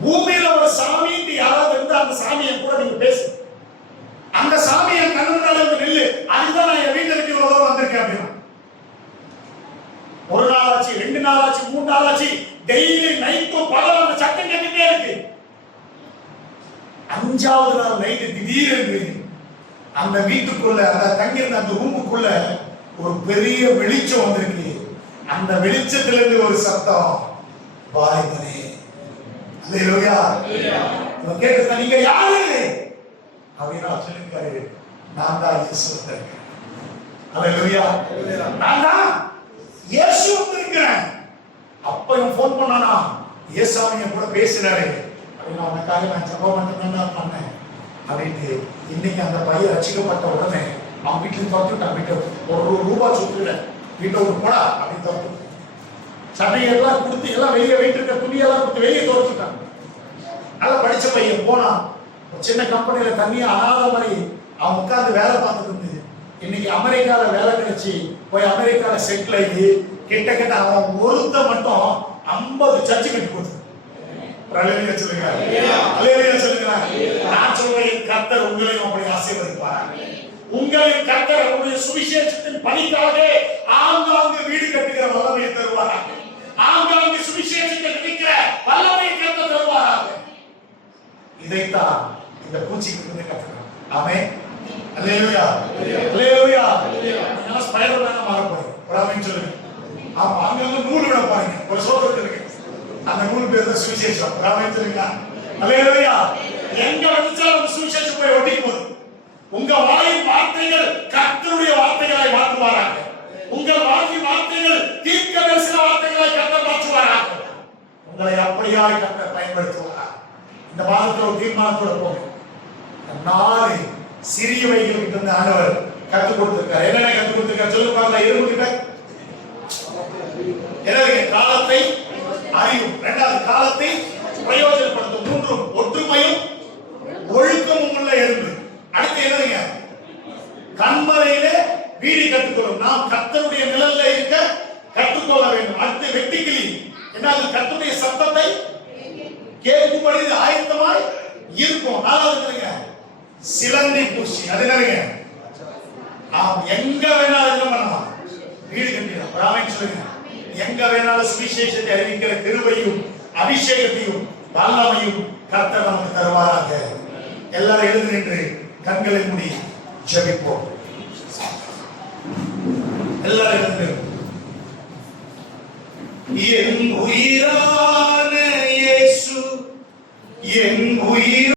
பூமியில ஒரு சாமின்னு யாராவது இருந்து அந்த சாமியை கூட நீங்க பேசு, அந்த சாமி என் கண்ணு முன்னால நில்லு, அதுதான் நான் என் வீட்டுல இருக்கு இவ்வளவு தூரம் வந்திருக்கேன் அப்படின்னா. ஒரு நாள் ஆச்சு, 2 நாள் ஆச்சு, 3 நாள் ஆச்சு, டெய்லி நைட்டும் பகல் அந்த சத்தம் கேட்டுட்டே இருக்கு. 5வது நாள் நைட்டு திடீரென்று அந்த வீட்டுக்குள்ள அந்த தங்கியிருந்த அந்த ரூமுக்குள்ள ஒரு பெரிய வெளிச்சம் வந்திருக்கு. அந்த வெளிச்சத்துல இருந்து ஒரு சத்தம், வாலிபனே. அல்லேலூயா. கேட்டு நீங்க யாரு அப்படின்னு சொல்லிருக்காரு. நான் தான் இயேசு வந்திருக்கேன். அல்லேலூயா. நான் தான் இயேசு வந்திருக்கிறேன். அப்பயும் போன் பண்ணானா, இயேசுவாமிய கூட பேசினாரு அப்படின்னு. அவனுக்காக நான் ஜெபம் மட்டும்தான் பண்ணேன் அப்படின்ட்டு. இன்னைக்கு அந்த பையன் ரட்சிக்கப்பட்ட உடனே அவன் வீட்டுல துரத்துட்டான். வீட்டை ₹1 சுட்டுல வீட்டை ஒரு போடா அப்படின்னு துரத்து, சட்டையெல்லாம் கொடுத்து எல்லாம் வெளியே வெயிட்டு இருக்க துணியெல்லாம் கொடுத்து வெளியே துரத்துட்டான். நல்லா படிச்ச பையன் போனான். ஒரு சின்ன கம்பெனியில தனியா அனாத மாதிரி அவன் உட்கார்ந்து வேலை பார்த்துட்டு இருந்தது. இன்னைக்கு அமெரிக்கால வேலை கிடைச்சி போய் அமெரிக்கால செட்டில் ஆகி கிட்ட அவன் ஒருத்த மட்டும் 50 சர்ச்சு கட்டி போச்சு. அல்லேலூயா சொல்லுங்க. அல்லேலூயா சொல்லுங்க. நான் சொல்றேன், கர்த்தர் உங்களையும் அப்படி ஆசீர்வதிப்பார். உங்களின் கர்த்தர் அவருடைய சுவிசேஷத்தின் பணிக்காக ஆங்காங்கு வீடு கட்டுகிற வல்லமையை தருவாராக. ஆங்காங்கு சுவிசேஷத்தை விதிக்கிற வல்லமையை கர்த்தர் தருவாராக. இதைத்தான் இந்த பூச்சிக்கு வந்து கற்றுக்கிறோம். ஆமென். அல்லேலூயா. அல்லேலூயா. நீங்க ஸ்பைடர்மேனா மாற போறீங்க. ஆமென் சொல்லுங்க. ஆமா, அங்க நூல் விட போறீங்க. ஒரு சோதனை இருக்கு, அந்த நூல் பேர் தான் சுவிசேஷம். ஆமென் சொல்லுங்க. அல்லேலூயா. எங்க வச்சாலும் சுவிசேஷம் போய் ஒட்டிக்கு போகுது. உங்க வாயின் வார்த்தைகள் கர்த்தருடைய வார்த்தைகளாய் மாற்றுவாராக. உங்கள் வாயின் வார்த்தைகள் தீர்க்கதரிசன வார்த்தைகளாய் கர்த்தர் மாற்றுவாராக. உங்களை அப்படியாய் கர்த்தர் பயன்படுத்துவாராக. இந்த மாதத்துல ஒரு தீர்மானத்தோட போங்க. 4 சிறியவைகள் கிட்ட இருந்து ஆண்டவர் கற்றுக் கொடுத்திருக்காரு. என்னென்ன கற்றுக் கொடுத்திருக்காரு சொல்லுங்க பாருங்க. இரும்பு கிட்ட என்னது? காலத்தை அறியும். 2வது காலத்தை பிரயோஜனப்படுத்தும். 3 ஒற்றுமையும் ஒழுக்கமும் உள்ள எறும்பு. அடுத்து என்னதுங்க? கண்மலையிலே வீடு கற்றுக்கொள்ளும். நாம் கர்த்தருடைய நிழல்ல இருக்க கற்றுக்கொள்ள வேண்டும். அடுத்து வெட்டுக்கிளி. என்னது? கர்த்தருடைய சத்தத்தை கேட்கும்படி ஆயத்தமாய் இருக்கும். 4வது சிலந்தி பூச்சி. அது என்னங்க? நாம் எங்க வேணாலும் என்ன பண்ணலாம்? வீடு கட்டிடலாம். ஆமென் சொல்லுங்க. எங்க எங்க வேணாலும் சுவிசேஷத்தை அறிவிக்கிற கிருபையும் அபிஷேகத்தையும் வல்லமையும் கர்த்தர் நமக்கு தருவாராக. எல்லாரும் எழுந்து நின்று கண்களை மூடி ஜெபிப்போம். எல்லாரும் எழுந்து. என் உயிரான இயேசு, என் உயிர்